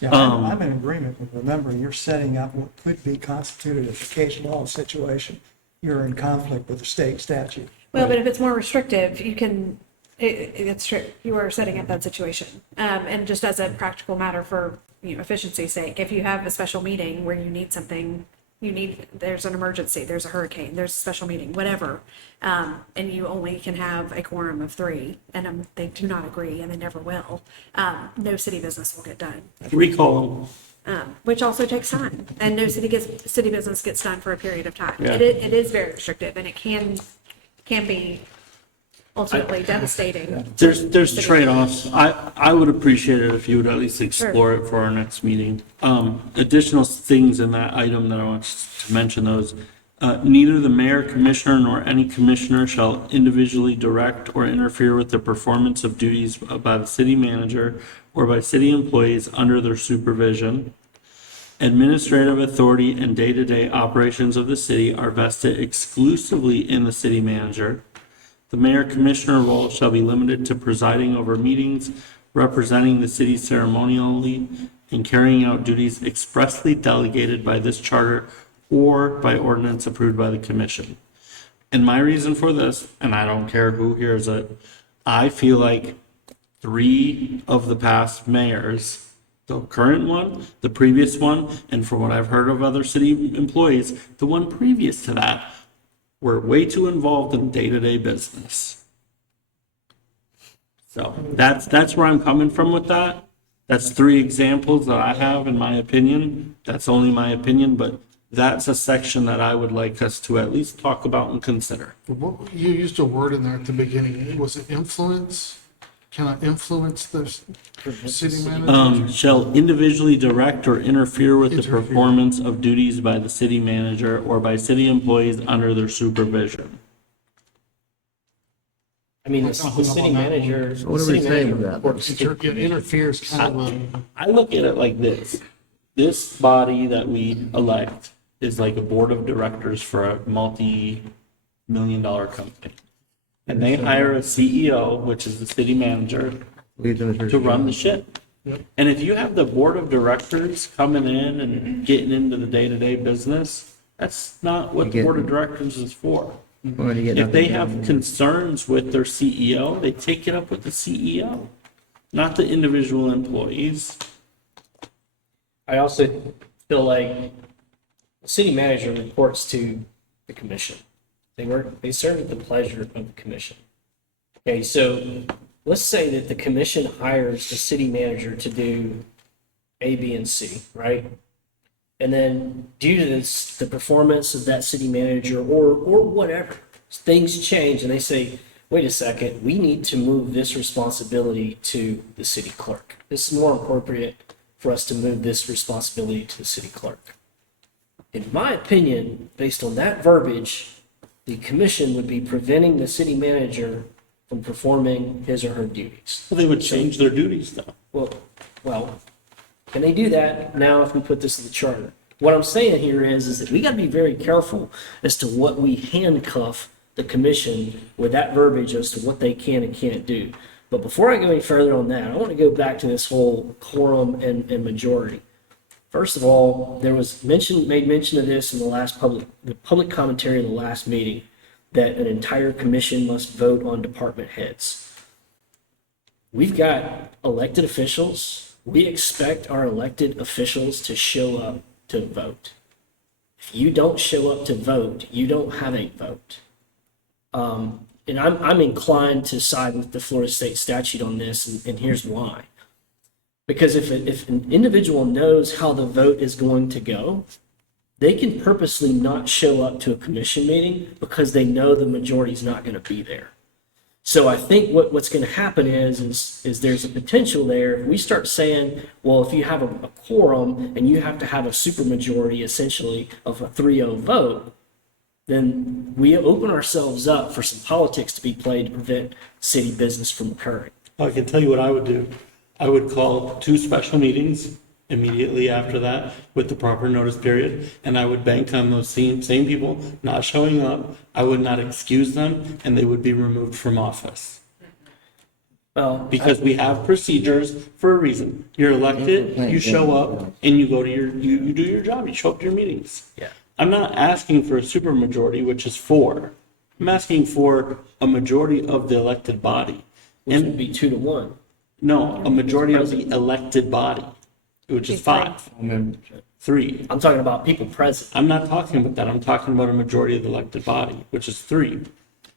Yeah, I'm in agreement with, remembering you're setting up what could be constituted a case law situation. You're in conflict with the state statute. Well, but if it's more restrictive, you can, it's true, you are setting up that situation. And just as a practical matter for, efficiency's sake, if you have a special meeting where you need something, there's an emergency, there's a hurricane, there's a special meeting, whatever, and you only can have a quorum of three, and they do not agree, and they never will, no city business will get done. Recall, Which also takes time, and no city business gets done for a period of time. Yeah. It is very restrictive, and it can be ultimately devastating. there's trade-offs. I would appreciate it if you would at least explore it for our next meeting. Additional things in that item that I want to mention those. Neither the mayor, commissioner, nor any commissioner shall individually direct or interfere with the performance of duties by the city manager or by city employees under their supervision. Administrative authority and day-to-day operations of the city are vested exclusively in the city manager. The mayor commissioner role shall be limited to presiding over meetings, representing the city ceremonially, and carrying out duties expressly delegated by this charter or by ordinance approved by the commission. And my reason for this, and I don't care who hears it, I feel like 3 of the past mayors, the current one, the previous one, and from what I've heard of other city employees, the one previous to that, were way too involved in day-to-day business. So that's where I'm coming from with that. That's 3 examples that I have in my opinion. That's only my opinion, but that's a section that I would like us to at least talk about and consider. You used a word in there at the beginning. Was it influence? Can I influence the city manager? Shall individually direct or interfere with the Interfere. performance of duties by the city manager or by city employees under their supervision. I mean, the city manager. So what are we city saying manager with that? reports to- Yeah, interferes kind of a. I look at it like this. This body that we elect is like a board of directors for a multi-million-dollar company. And they hire a CEO, which is the city manager, to run the ship. And if you have the board of directors coming in and getting into the day-to-day business, that's not what the board of directors is for. If they have concerns with their CEO, they take it up with the CEO, not the individual employees. I also feel like the city manager reports to the commission. They serve at the pleasure of the commission. Okay, so let's say that the commission hires the city manager to do A, B, and C, right? And then due to this, the performance of that city manager or whatever, things change and they say, wait a second, we need to move this responsibility to the city clerk. This is more appropriate for us to move this responsibility to the city clerk. In my opinion, based on that verbiage, the commission would be preventing the city manager from performing his or her duties. Well, they would change their duties though. Well, can they do that now if we put this in the charter? What I'm saying here is that we got to be very careful as to what we handcuff the commission with that verbiage as to what they can and can't do. But before I go any further on that, I want to go back to this whole quorum and majority. First of all, there was made mention of this in the public commentary in the last meeting, that an entire commission must vote on department heads. We've got elected officials. We expect our elected officials to show up to vote. If you don't show up to vote, you don't have a vote. And I'm inclined to side with the Florida state statute on this, and here's why. Because if an individual knows how the vote is going to go, they can purposely not show up to a commission meeting because they know the majority is not going to be there. So I think what's going to happen is there's a potential there. If we start saying, well, if you have a quorum and you have to have a supermajority essentially of a 3-0 vote, then we open ourselves up for some politics to be played to prevent city business from occurring. I can tell you what I would do. I would call 2 special meetings immediately after that with the proper notice period, and I would bank on those same people not showing up. I would not excuse them, and they would be removed from office. Well, Because we have procedures for a reason. You're elected, you show up, and you go to you do your job, you show up to your meetings. yeah. I'm not asking for a supermajority, which is 4. I'm asking for a majority of the elected body. Which would And be 2-1. no, a majority of the elected body, which is 5. 3. I'm talking about people present. I'm not talking about that. I'm talking about a majority of the elected body, which is 3.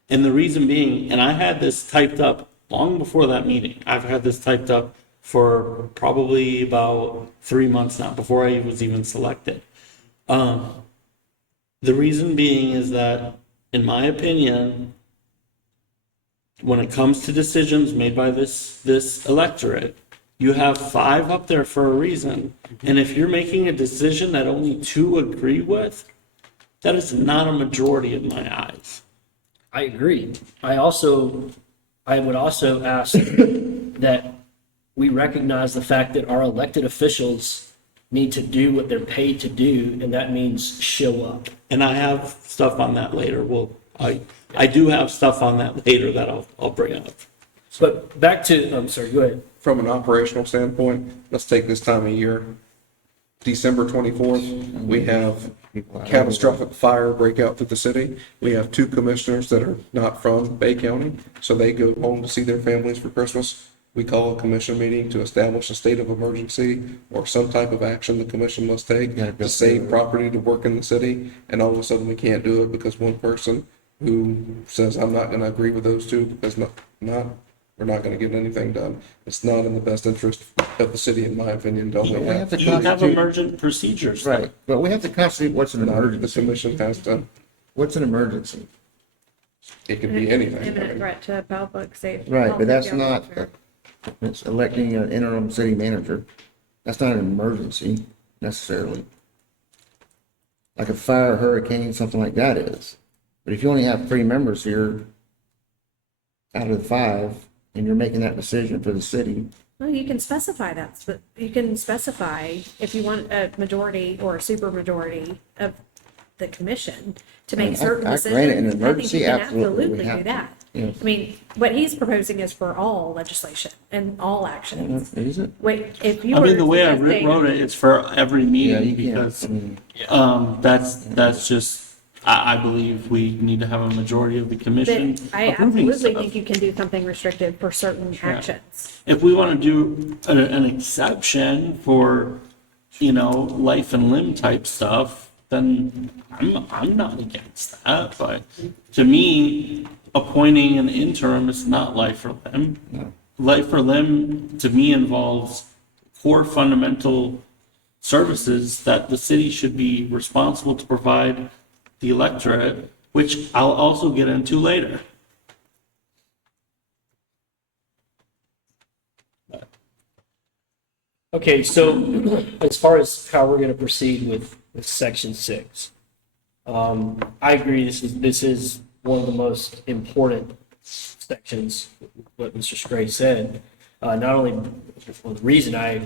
And the reason being, and I had this typed up long before that meeting. I've had this typed up for probably about 3 months now, before I was even selected. The reason being is that, in my opinion, when it comes to decisions made by this electorate, you have 5 up there for a reason. And if you're making a decision that only 2 agree with, that is not a majority in my eyes. I agree. I would also ask that we recognize the fact that our elected officials need to do what they're paid to do, and that means show up. And I have stuff on that later. I do have stuff on that later that I'll bring up. But back to, I'm sorry, go ahead. From an operational standpoint, let's take this time of year. December 24th, we have catastrophic fire break out through the city. We have 2 commissioners that are not from Bay County, so they go home to see their families for Christmas. We call a commission meeting to establish a state of emergency or some type of action the commission must take to save property to work in the city. And all of a sudden, we can't do it because one person who says, I'm not going to agree with those 2 because we're not going to get anything done. It's not in the best interest of the city, in my opinion, to only have. to You have constitute, emergent procedures. right, but we have to constitute what's an The emergency. commission has to, What's an emergency? it could be anything. I Imminent mean, threat to public safety. Right, health, but that's safety, or not, welfare. it's electing an interim city manager. That's not an emergency necessarily. Like a fire, hurricane, something like that is. But if you only have 3 members here out of the 5, and you're making that decision for the city, Well, you can specify that, but you can specify if you want a majority or a supermajority of the commission to make certain I decisions. grant it, in an I think emergency, you can absolutely, we absolutely have do to. that. Yes. I mean, what he's proposing is for all legislation and all actions. is it? Wait, if you I were mean, the way I suggesting- wrote it, it's for every Yeah, meeting you can't, because I mean, that's just, I believe we need to have a majority of the commission But I approving absolutely stuff. think you can do something restrictive for certain actions. If we want to do an exception for, life and limb type stuff, then I'm not against that. But to me, appointing an interim is not life or limb. Life or limb, to me, involves core fundamental services that the city should be responsible to provide the electorate, which I'll also get into later. Okay, so as far as how we're going to proceed with section 6, I agree. This is one of the most important sections. What Mr. Scray said. Not only well, the reason I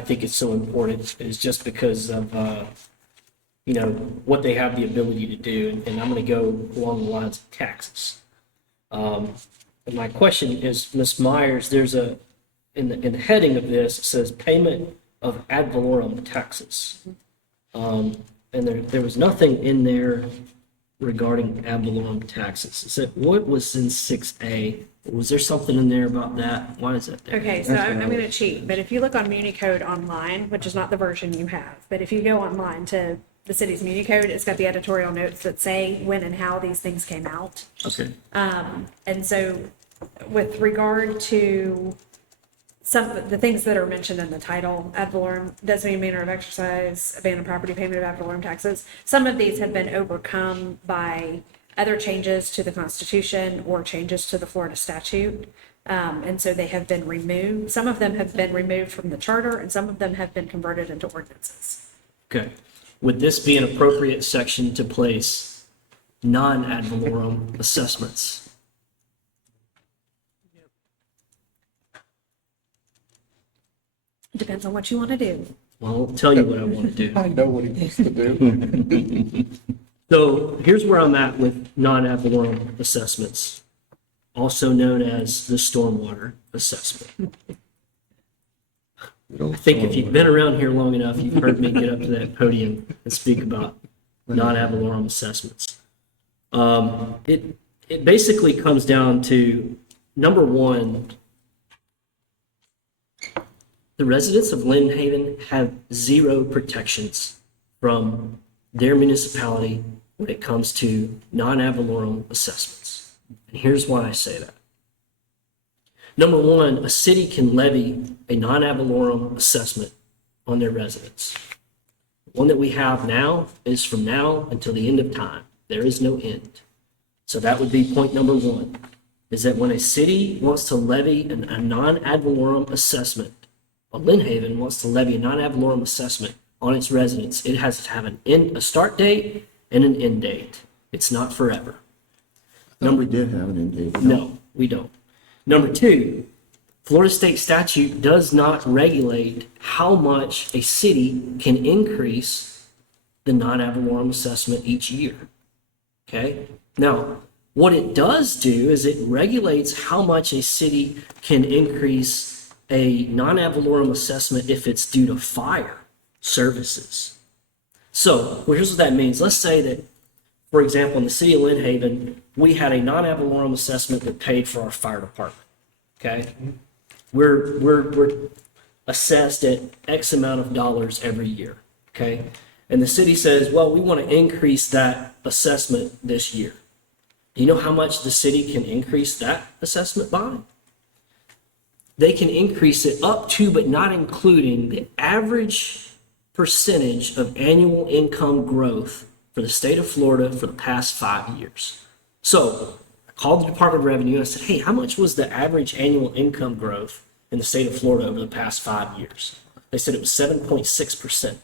think it's so important is just because of what they have the ability to do, and I'm going to go along the lines of taxes. And my question is, Ms. Myers, there's in the heading of this, it says payment of ad valorem taxes. And there was nothing in there regarding ad valorem taxes. Is it, what was in 6A? Was there something in there about that? Why is that there? Okay, so I'm going to cheat, but if you look on MuniCode online, which is not the version you have, but if you go online to the city's MuniCode, it's got the editorial notes that say when and how these things came out. Okay. And so with regard to some of the things that are mentioned in the title, ad valorem, designated manner of exercise, abandoned property, payment of ad valorem taxes, some of these have been overcome by other changes to the Constitution or changes to the Florida statute. And so they have been removed. Some of them have been removed from the charter and some of them have been converted into ordinances. Okay. Would this be an appropriate section to place non-ad valorem assessments. Depends on what you want to do. Well, I'll tell you what I want to do. I know what he wants to do. So here's where I'm at with non-ad valorem assessments, also known as the stormwater assessment. I think if you've been around here long enough, you've heard me get up to that podium and speak about non-ad valorem assessments. It basically comes down to, number one, the residents of Lynn Haven have zero protections from their municipality when it comes to non-ad valorem assessments. And here's why I say that. Number one, a city can levy a non-ad valorem assessment on their residents. The one that we have now is from now until the end of time. There is no end. So that would be point number one, is that when a city wants to levy a non-ad valorem assessment, well, Lynn Haven wants to levy a non-ad valorem assessment on its residents, it has to have a start date and an end date. It's not forever. We did have an end date. No, we don't. Number two, Florida state statute does not regulate how much a city can increase the non-ad valorem assessment each year. Okay? Now, what it does do is it regulates how much a city can increase a non-ad valorem assessment if it's due to fire services. So, well, here's what that means. Let's say that, for example, in the city of Lynn Haven, we had a non-ad valorem assessment that paid for our fire department. Okay? We're assessed at X amount of dollars every year. Okay? And the city says, well, we want to increase that assessment this year. Do you know how much the city can increase that assessment by? They can increase it up to, but not including, the average percentage of annual income growth for the state of Florida for the past 5 years. So I called the Department of Revenue and I said, hey, how much was the average annual income growth in the state of Florida over the past 5 years? They said it was 7.6%.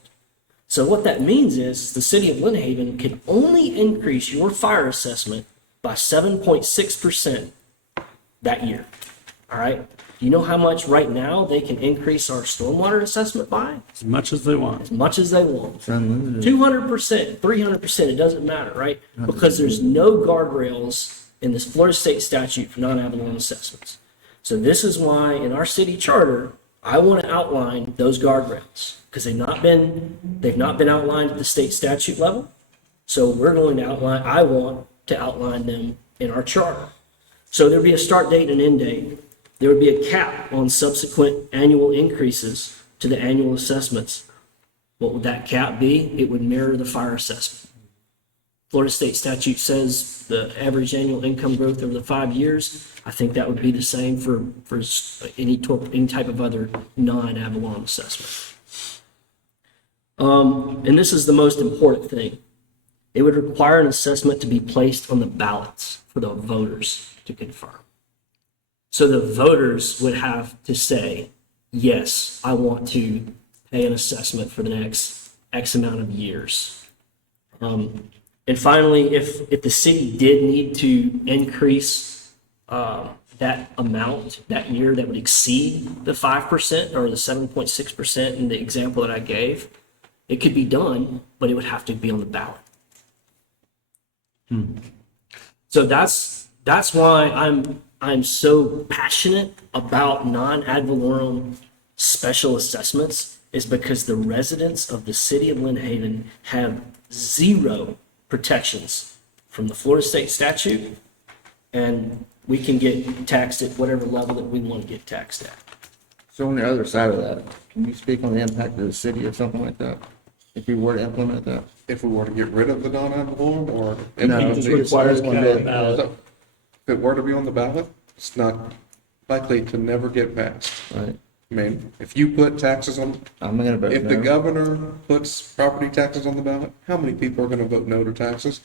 So what that means is the city of Lynn Haven can only increase your fire assessment by 7.6% that year. All right? Do you know how much right now they can increase our stormwater assessment by? As much as they want. As much as they want. It's unlimited. 200%, 300%, it doesn't matter, right? Because there's no guardrails in this Florida state statute for non-ad valorem assessments. So this is why in our city charter, I want to outline those guardrails because they've not been outlined at the state statute level. So we're going to I want to outline them in our charter. So there'd be a start date and an end date. There would be a cap on subsequent annual increases to the annual assessments. What would that cap be? It would mirror the fire assessment. Florida state statute says the average annual income growth over the 5 years. I think that would be the same for any type of other non-ad valorem assessment. And this is the most important thing. It would require an assessment to be placed on the ballots for the voters to confirm. So the voters would have to say, yes, I want to pay an assessment for the next X amount of years. And finally, if the city did need to increase that amount that year that would exceed the 5% or the 7.6% in the example that I gave, it could be done, but it would have to be on the ballot. So that's why I'm so passionate about non-ad valorem special assessments, is because the residents of the city of Lynn Haven have zero protections from the Florida state statute, and we can get taxed at whatever level that we want to get taxed at. So on the other side of that, can you speak on the impact of the city or something like that? If you were to implement that? If we were to get rid of the non-ad valorem or No, implement just these- requires one bit. So, if it were to be on the ballot, it's not likely to never get passed. Right. I mean, if you put taxes on, I'm gonna vote if the no. governor puts property taxes on the ballot, how many people are gonna vote no to taxes?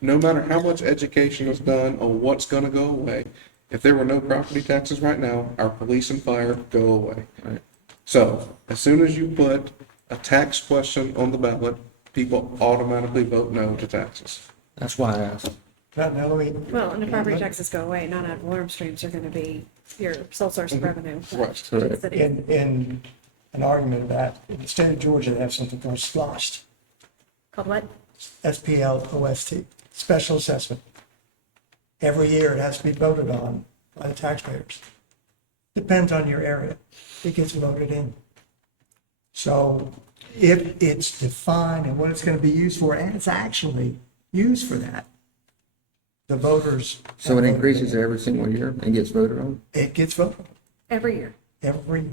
No matter how much education is done on what's gonna go away, if there were no property taxes right now, our police and fire go away. Right. So, as soon as you put a tax question on the ballot, people automatically vote no to taxes. That's why I asked. Now, let me, Well, and if property taxes go away, non-ad valorem streams are gonna be your sole source of revenue. to the city. in an argument of that, in the state of Georgia, they have something called SPLOST, Called what? SPLOST, special assessment. Every year it has to be voted on by the taxpayers. Depends on your area. It gets voted in. So if it's defined and what it's going to be used for, and it's actually used for that, the voters. So it increases every single year and gets voted on? It gets voted Every year. every,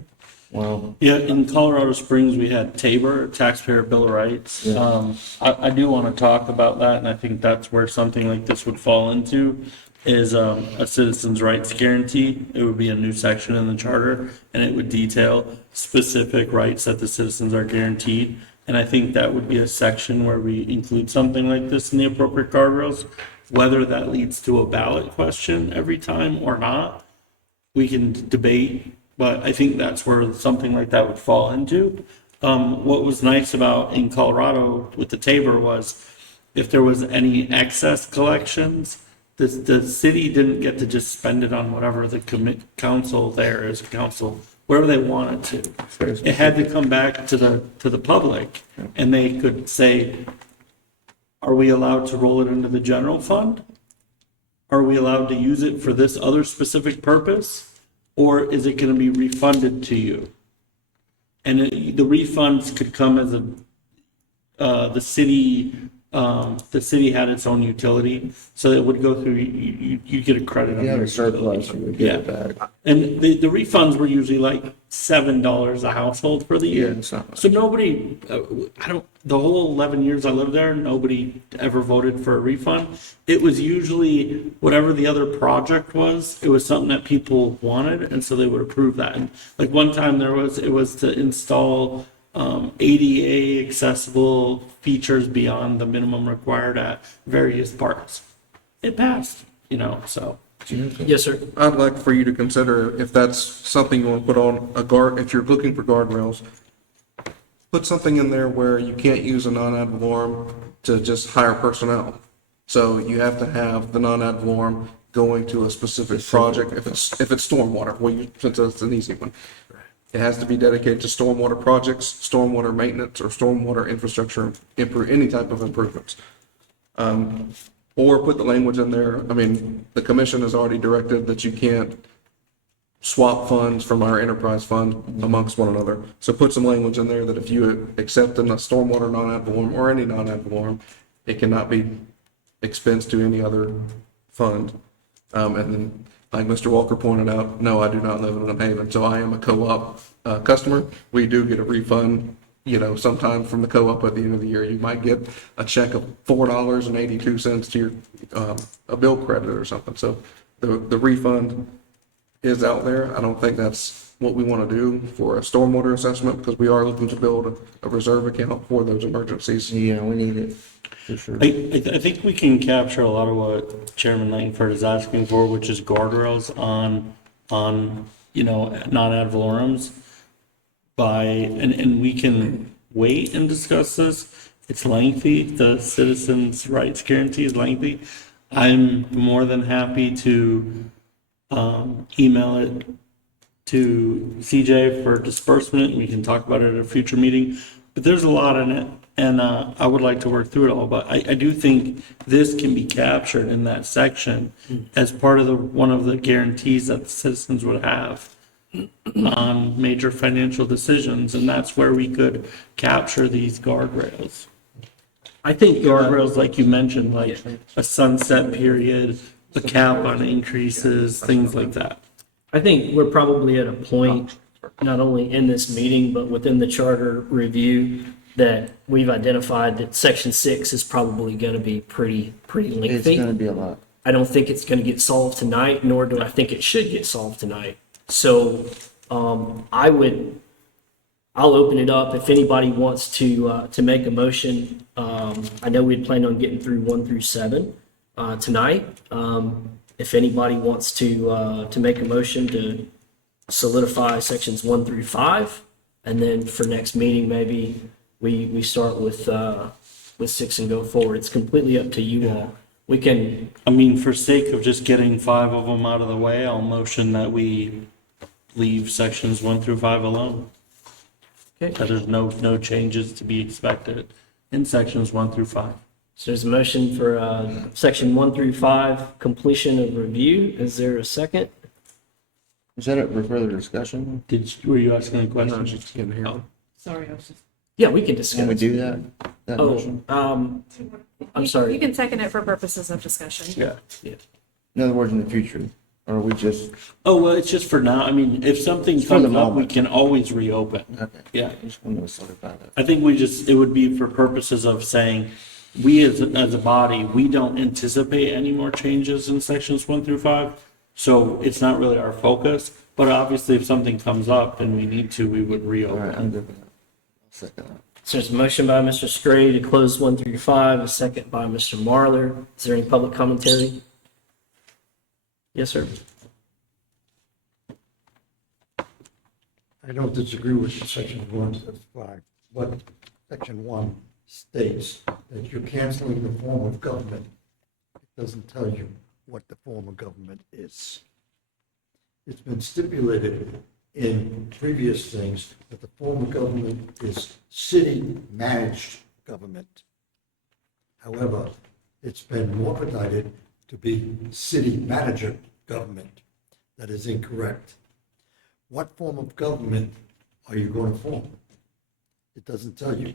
Wow. Yeah, in Colorado Springs, we had Tabor, Taxpayer Bill of Rights. I do want to talk about that, and I think that's where something like this would fall into, is a citizen's rights guarantee. It would be a new section in the charter, and it would detail specific rights that the citizens are guaranteed. And I think that would be a section where we include something like this in the appropriate guardrails. Whether that leads to a ballot question every time or not, we can debate, but I think that's where something like that would fall into. What was nice about in Colorado with the Tabor was if there was any excess collections, the city didn't get to just spend it on whatever the council there as a council, whatever they wanted to. It had to come back to the public, and they could say, are we allowed to roll it into the general fund? Are we allowed to use it for this other specific purpose? Or is it going to be refunded to you? And the refunds could come as the city had its own utility, so it would go through, you get a credit. If you have a surplus, you would get it back. And the refunds were usually like $7 a household for the year. Yeah, it's not much. So nobody, the whole 11 years I lived there, nobody ever voted for a refund. It was usually whatever the other project was, it was something that people wanted, and so they would approve that. And like one time it was to install ADA accessible features beyond the minimum required at various parks. It passed, so. Yes, sir. I'd like for you to consider if that's something you want to put on a guard, if you're looking for guardrails, put something in there where you can't use a non-ad valorem to just hire personnel. So you have to have the non-ad valorem going to a specific project, if it's stormwater, since it's an easy one. It has to be dedicated to stormwater projects, stormwater maintenance, or stormwater infrastructure, any type of improvements. Or put the language in there, the commission has already directed that you can't swap funds from our enterprise fund amongst one another. So put some language in there that if you accept a stormwater non-ad valorem or any non-ad valorem, it cannot be expensed to any other fund. And then, like Mr. Walker pointed out, no, I do not live in New Haven, so I am a co-op customer. We do get a refund, sometime from the co-op at the end of the year. You might get a check of $4.82 to your a bill credit or something. So the refund is out there. I don't think that's what we want to do for a stormwater assessment, because we are looking to build a reserve account for those emergencies. Yeah, we need it, for sure. I think we can capture a lot of what Chairman Langford is asking for, which is guardrails on non-ad valorems and we can wait and discuss this. It's lengthy. The citizens' rights guarantee is lengthy. I'm more than happy to email it to CJ for disbursement. We can talk about it at a future meeting, but there's a lot in it, and I would like to work through it all. But I do think this can be captured in that section as part of one of the guarantees that the citizens would have on major financial decisions, and that's where we could capture these guardrails. I think Guardrails, like you mentioned, like a sunset period, a cap on increases, things like that. I think we're probably at a point, not only in this meeting, but within the charter review, that we've identified that section 6 is probably going to be pretty It's going to lengthy. be a lot. I don't think it's going to get solved tonight, nor do I think it should get solved tonight. So I'll open it up if anybody wants to make a motion. I know we'd planned on getting through 1 through 7 tonight. If anybody wants to make a motion to solidify sections 1 through 5, and then for next meeting, maybe we start with with 6 and go forward. It's completely up to you all. We can, I mean, for sake of just getting 5 of them out of the way, I'll motion that we leave sections 1 through 5 alone. okay, That there's no changes to be expected in sections 1 through 5. so there's a motion for section 1 through 5, completion of review. Is there a second? Is that it for further discussion? Were you asking a No, question? just getting here. Sorry, I was just. Yeah, we can Can discuss. we do that? That Oh, motion? I'm You sorry. can second it for purposes of discussion. Yeah. In other words, in the future, or are we just, Oh, well, it's just for now. I mean, if something For the comes up, we moment. can always reopen. okay. Yeah. I just want to solidify that. I think it would be for purposes of saying, we as a body, we don't anticipate any more changes in sections 1 through 5. So it's not really our focus, but obviously if something comes up and we need to, we would All right, reopen. I'm good with that. I'll second that. So there's a motion by Mr. Scray to close 1 through 5, a second by Mr. Marlar. Is there any public commentary? Yes, sir. I don't disagree with section 1 to 5, but section 1 states that you're canceling the form of government. It doesn't tell you what the form of government is. It's been stipulated in previous things that the form of government is city-managed government. However, it's been morphonated to be city manager government. That is incorrect. What form of government are you going to form? It doesn't tell you.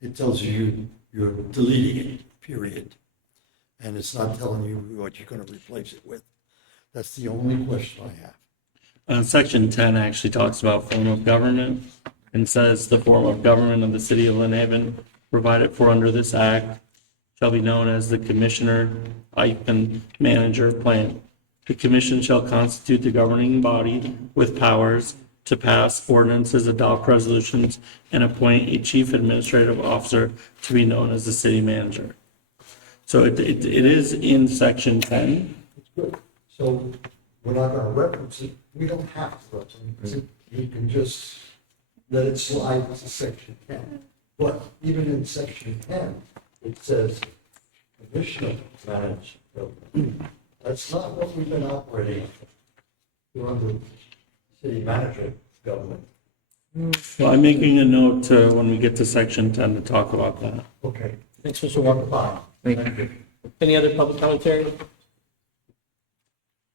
It tells you you're deleting it, period. And it's not telling you what you're going to replace it with. That's the only question I have. Section 10 actually talks about form of government and says the form of government of the city of Lynn Haven provided for under this act shall be known as the commissioner - manager plan. The commission shall constitute the governing body with powers to pass ordinances, adopt resolutions, and appoint a chief administrative officer to be known as the city manager. So it is in section 10. It's good. So we're not going to reference it. We don't have to reference it. You can just let it slide to section 10. But even in section 10, it says commissioner managed government. That's not what we've been operating under city manager government. Well, I'm making a note to, when we get to section 10, to talk about that. Okay. Thanks, Mr. Walker. Fine. Thank you. Any other public commentary?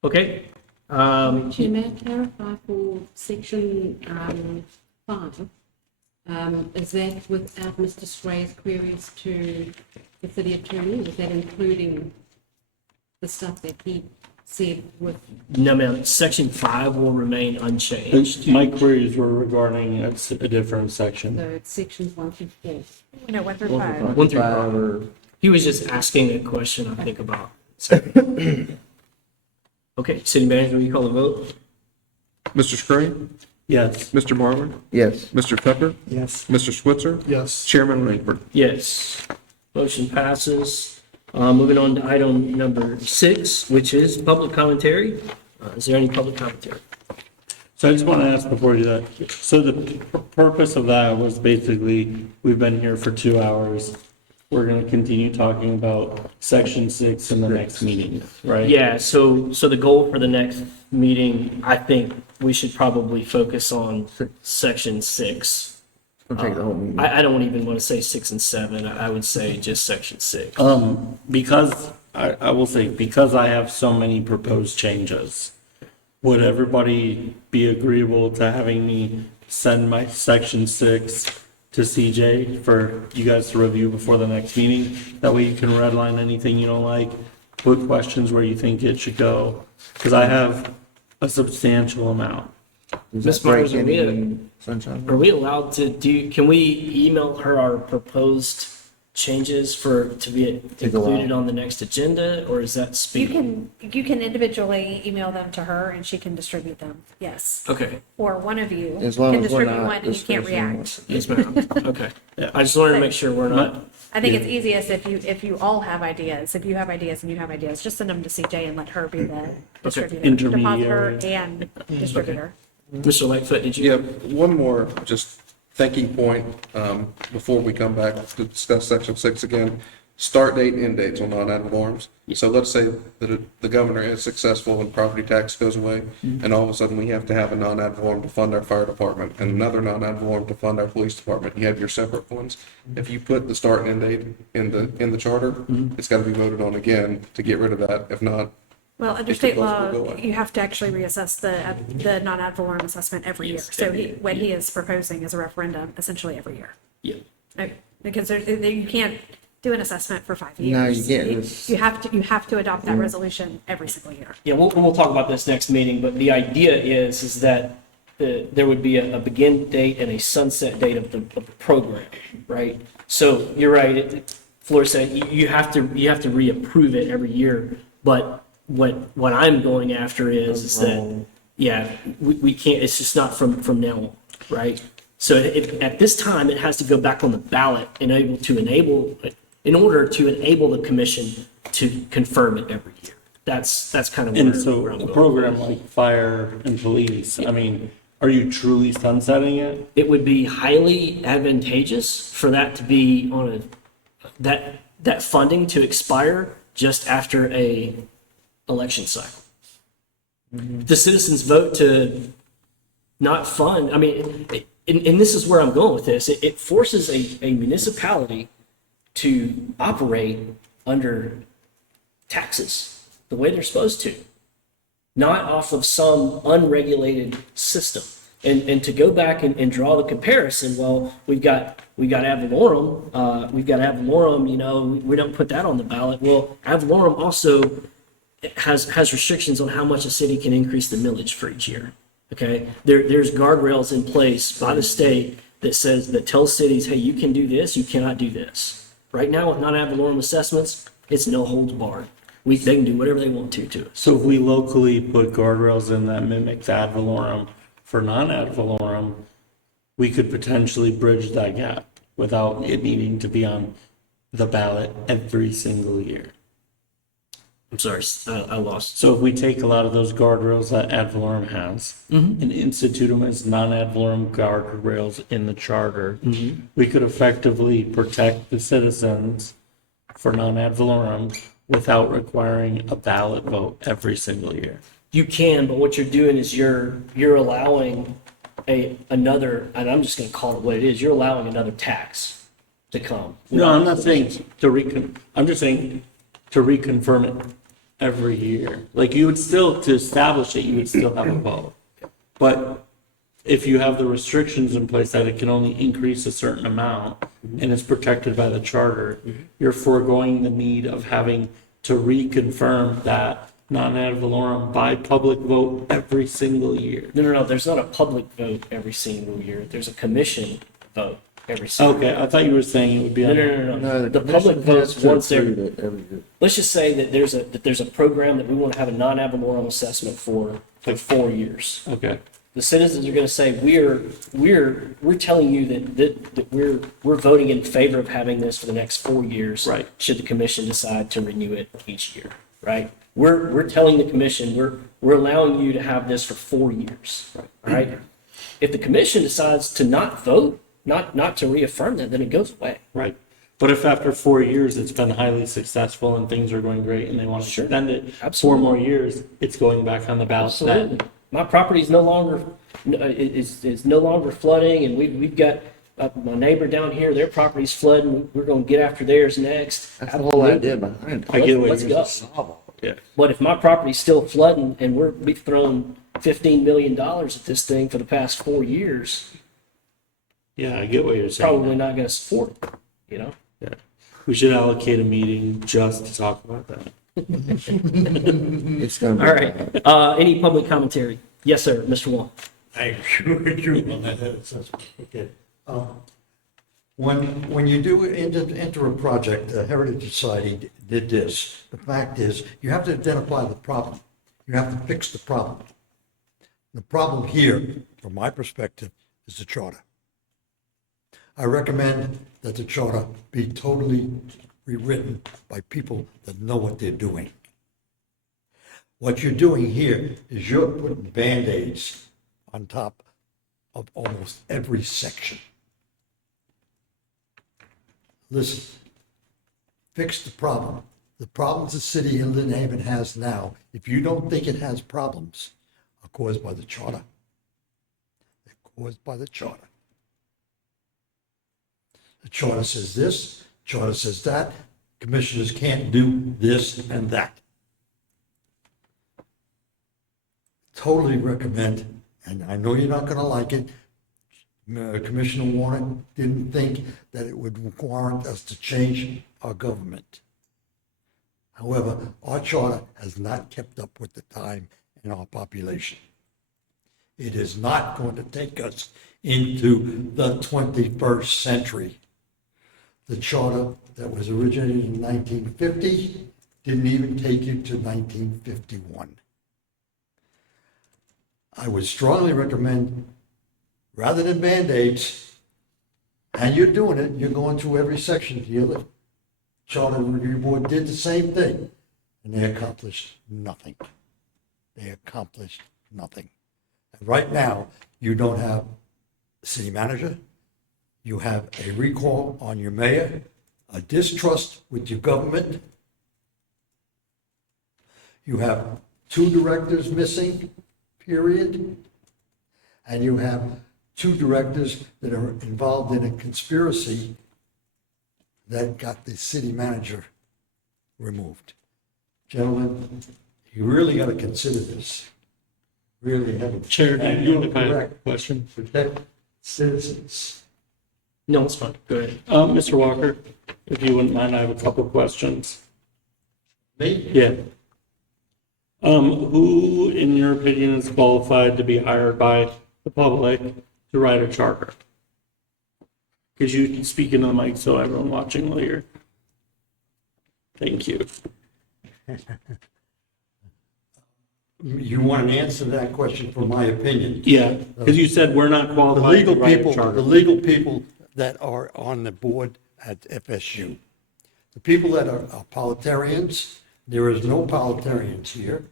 Okay. Chair, may I clarify for section 5? Is that without Mr. Spray's queries to the city attorney? Is that including the stuff that he said with, No, ma'am. Section 5 will remain unchanged. My queries were regarding a different section. so it's sections 1 through 4? No, 1 through 5. 1 through 5 or He was just asking a question, I think, about. Okay, city manager, will you call the vote? Mr. Scray, Yes. Mr. Marlar, yes. Mr. Pepper, Yes. Mr. Switzer, Yes. Chairman Langford. Yes. Motion passes. Moving on to item number 6, which is public commentary. Is there any public commentary? So I just want to ask before you do that. So the purpose of that was basically, we've been here for 2 hours. We're going to continue talking about section 6 in the next meeting, right? Yeah, so the goal for the next meeting, I think we should probably focus on section 6. We'll take the whole meeting. I don't even want to say 6 and 7. I would say just section 6. Because, I will say, because I have so many proposed changes, would everybody be agreeable to having me send my section 6 to CJ for you guys to review before the next meeting? That way you can redline anything you don't like, put questions where you think it should go, because I have a substantial amount. Does Ms. that break Myers, are we any sunshine? Are we allowed to can we email her our proposed changes to be Take a while. included on the next agenda, or is that You speed? can individually email them to her and she can distribute them, yes. Okay, Or one of you As long can as we're distribute not one and you can't discussing react. yes, ma'am. Okay. I just wanted to make sure we're not, I think it's easiest if you all have ideas, if you have ideas and you have ideas, just send them to CJ and let her be the distributor, Intermediary. depositor and distributor. Mr. Lightfoot, did you? Yeah, one more, just thinking point, before we come back to discuss section 6 again, start date, end dates on non-ad valorem. So let's say that the governor is successful and property tax goes away, and all of a sudden we have to have a non-ad valorem to fund our fire department and another non-ad valorem to fund our police department. You have your separate ones. If you put the start and end date in the charter, it's got to be voted on again to get rid of that. If not, Well, under If it state goes, law, we'll go away. you have to actually reassess the non-ad valorem assessment every year. So what he is proposing is a referendum essentially every year. Yeah. Okay, because you can't do an assessment for 5 years. No, you can't. It's- You have to adopt that resolution every single year. Yeah, we'll talk about this next meeting, but the idea is that there would be a begin date and a sunset date of the program, right? So you're right, Flora said, you have to reapprove it every year, but what I'm going after is that, yeah, we can't, it's just not from now on, right? So at this time, it has to go back on the ballot in order to enable the commission to confirm it every year. That's kind of And where so I'm a going. program like fire and police, I mean, are you truly sunsetting it? It would be highly advantageous for that to be on that funding to expire just after a election cycle. If the citizens vote to not fund, I mean, and this is where I'm going with this, it forces a municipality to operate under taxes the way they're supposed to, not off of some unregulated system. And to go back and draw the comparison, well, we've got ad valorem, you know, we don't put that on the ballot. Well, ad valorem also has restrictions on how much a city can increase the millage for each year. Okay, there's guardrails in place by the state that tells cities, hey, you can do this, you cannot do this. Right now, with non-ad valorem assessments, it's no holds barred. They can do whatever they want to us. So if we locally put guardrails in that mimics ad valorem for non-ad valorem, we could potentially bridge that gap without it needing to be on the ballot every single year. I'm sorry, I lost. So if we take a lot of those guardrails that ad valorem has and institute them as non-ad valorem guardrails in the charter, we could effectively protect the citizens for non-ad valorem without requiring a ballot vote every single year. You can, but what you're doing is you're allowing another, and I'm just going to call it what it is. You're allowing another tax to come. No, I'm not saying I'm just saying to reconfirm it every year. Like you would still, to establish it, you would still have a vote. But if you have the restrictions in place that it can only increase a certain amount and it's protected by the charter, you're foregoing the need of having to reconfirm that non-ad valorem by public vote every single year. No. There's not a public vote every single year. There's a commission vote every single year. Okay, I thought you were saying it would be. No. The public commission votes has to once approve every. it every year. Let's just say that there's a program that we want to have a non-ad valorem assessment for 4 years. Okay, The citizens are going to say, we're telling you that we're voting in favor of having this for the next 4 years. Right. Should the commission decide to renew it each year, right? We're telling the commission, we're allowing you to have this for 4 years, right? If the commission decides to not vote, not to reaffirm that, then it goes away. right. But if after 4 years it's been highly successful and things are going great and they want to Sure. extend it 4 Absolutely. more years, it's going back on the ballot Absolutely. then. My property is no longer, is no longer flooding, and we've got my neighbor down here, their property's flooding, we're gonna get after theirs next. That's the whole idea behind it. I get what Let's you're go. saying. Yeah. But if my property's still flooding and we've thrown $15 million at this thing for the past 4 years, Yeah, I get what you're saying. probably not gonna support it, you know? Yeah. We should allocate a meeting just to talk about that. It's gonna be. All right, any public commentary? Yes, sir, Mr. Wong. I agree with you on that assessment. Okay. When you do enter a project, the Heritage Society did this. The fact is, you have to identify the problem. You have to fix the problem. The problem here, from my perspective, is the charter. I recommend that the charter be totally rewritten by people that know what they're doing. What you're doing here is you're putting Band-Aids on top of almost every section. listen, fix the problem. The problems the city of Lynn Haven has now, if you don't think it has problems, are caused by the charter. They're caused by the charter. The charter says this, charter says that, commissioners can't do this and that. Totally recommend, and I know you're not gonna like it, Commissioner Warren didn't think that it would warrant us to change our government. However, our charter has not kept up with the time and our population. It is not going to take us into the 21st century. The charter that was originated in 1950 didn't even take you to 1951. I would strongly recommend, rather than Band-Aids, and you're doing it, you're going through every section. The other Charter Review Board did the same thing, and they accomplished nothing. They accomplished nothing. And right now, you don't have a city manager, you have a recall on your mayor, a distrust with your government, you have 2 directors missing, period, and you have 2 directors that are involved in a conspiracy that got the city manager removed. Gentlemen, you really got to consider this. Really have a. Chair, do And you you're have a correct. question? Protect citizens. No, it's fine. Go ahead. Mr. Walker, if you wouldn't mind, I have a couple of questions. Me? Yeah. Who, in your opinion, is qualified to be hired by the public to write a charter? Could you speak into the mic so everyone watching will hear? Thank you. You want an answer to that question from my opinion? Yeah, because you said we're not The qualified legal to write a people, the charter. legal people that are on the board at FSU, the people that are parliamentarians, there is no parliamentarians here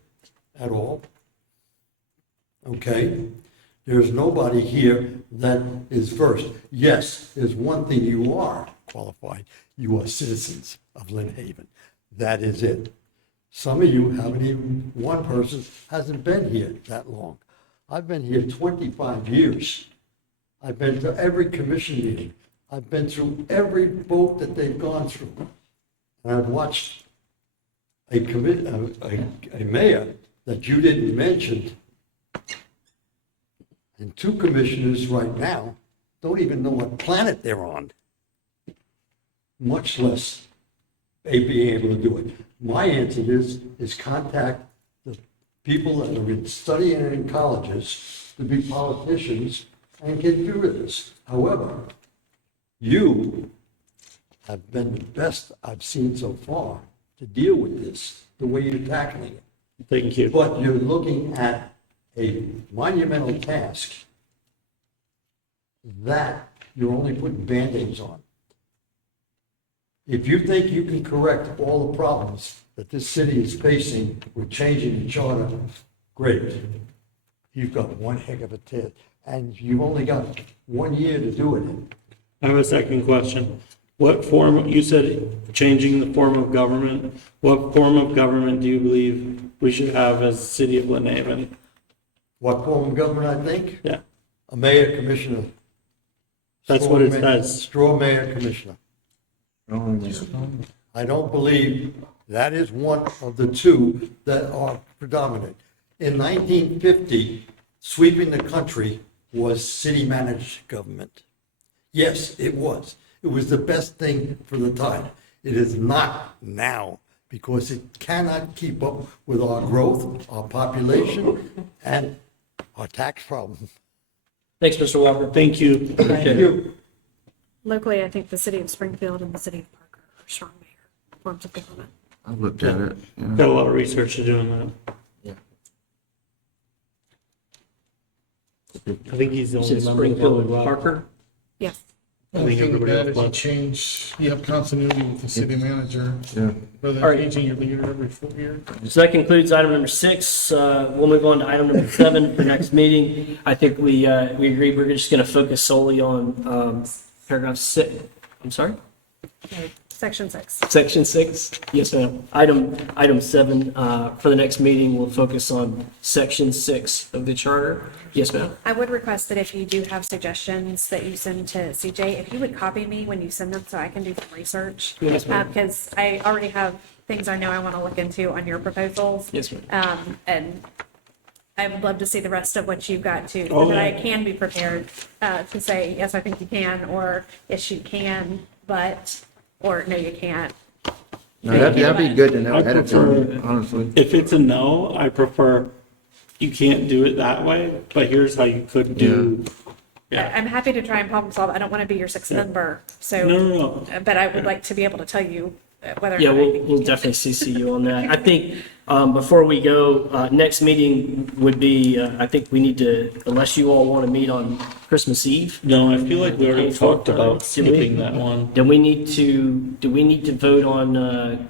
at all. Okay? There's nobody here that is versed. Yes, there's one thing you are qualified. You are citizens of Lynn Haven. That is it. Some of you haven't even, one person hasn't been here that long. I've been here 25 years. I've been to every commission meeting. I've been through every vote that they've gone through. And I've watched a mayor that you didn't mention, and 2 commissioners right now don't even know what planet they're on, much less they being able to do it. My answer is contact the people that have been studying in colleges to be politicians and get through this. However, you have been the best I've seen so far to deal with this, the way you're tackling it. Thank you. But you're looking at a monumental task that you're only putting Band-Aids on. If you think you can correct all the problems that this city is facing with changing the charter, great. You've got one heck of a task, and you've only got 1 year to do it in. I have a second question. What form, you said changing the form of government. What form of government do you believe we should have as the city of Lynn Haven? What form of government, I think? Yeah, A mayor, commissioner. that's what it says. Straw mayor, commissioner. I don't believe that is one of the 2 that are predominant. In 1950, sweeping the country was city-managed government. Yes, it was. It was the best thing for the time. It is not now because it cannot keep up with our growth, our population, and our tax problem. Thanks, Mr. Walker. Thank you. Thank you. Locally, I think the city of Springfield and the city of Parker are strong mayor forms of government. I've looked at it. Yeah. Got a lot of research to do on that. I think he's the only Is it member of the Springfield public and left. Parker? Yes. I I think think everybody that else if you left. change, you have continuity with the city manager, Yeah. rather All right. than changing your leader every 4 years. So that concludes item number 6. We'll move on to item number 7 for next meeting. I think we agreed we're just going to focus solely on paragraph 6. I'm sorry? Section 6. Section 6? Yes, ma'am. Item 7, for the next meeting, we'll focus on Section 6 of the charter. Yes, ma'am. I would request that if you do have suggestions that you send to CJ, if you would copy me when you send them so I can do some research. Yes, ma'am. Because I already have things I know I want to look into on your proposals. Yes, ma'am. And I would love to see the rest of what you've got too, Oh, so that I yeah. can be prepared to say, yes, I think you can, or yes, you can, but, or no, you can't. No, that'd be good to know I ahead of time, prefer- honestly. If it's a no, I prefer, you can't do it that way, but here's how you could do. Yeah. I'm happy to try and problem solve. I don't want to be your sixth member, so. No. But I would like to be able to tell you whether or Yeah, not I we'll, think we'll you can. definitely CC you on that. I think, before we go, next meeting would be, I think we need to, unless you all want to meet on Christmas Eve, No, I feel like we already talked about Did we? skipping that one. do we need to vote on,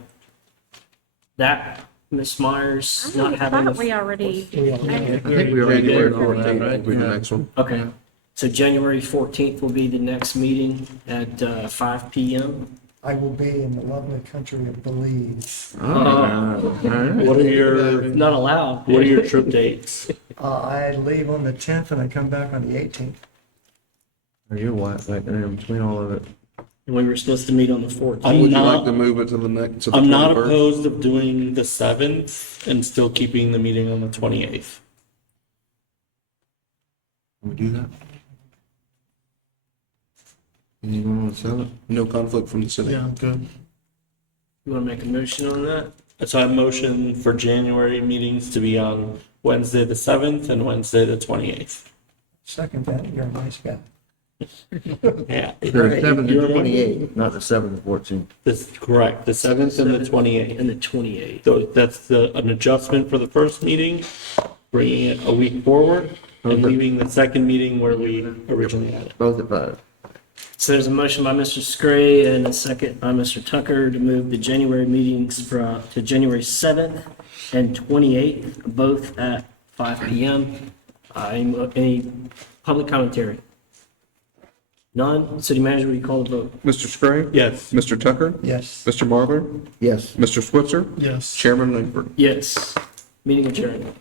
that, Ms. Myers not I having? thought a- we already, I think we already January did all that, 14th will right? be the Yeah. next one. Okay, so January 14th will be the next meeting at 5 PM. I will be in the lovely country of Belize. All right. What are your, Not allowed. what are your trip dates? I leave on the 10th and I come back on the 18th. You're what, right there in between all of it. We were supposed to meet on the 14th. I'm Would you not- like to move it to the next, to the I'm not 21st? opposed of doing the 7th and still keeping the meeting on the 28th. Can we do that? Anyone want to sell it? No conflict from the city. Yeah, I'm good. You want to make a motion on that? So I motion for January meetings to be on Wednesday, the 7th and Wednesday, the 28th. Second that, you're a nice guy. Yeah. The 7th You and remember? 28th, not the 7th and 14th. That's correct, the 7th and the 28th. And the 28th. So that's an adjustment for the first meeting, bringing it a week forward and Okay. leaving the second meeting where we originally had it. Both at 5. So there's a motion by Mr. Scray and a second by Mr. Tucker to move the January meetings to January 7th and 28th, both at 5 PM. Any public commentary? None? City manager, will you call the vote? Mr. Scray? Yes. Mr. Tucker? Yes. Mr. Marlar? Yes. Mr. Switzer? Yes. Chairman Langford? Yes. Meeting adjourned.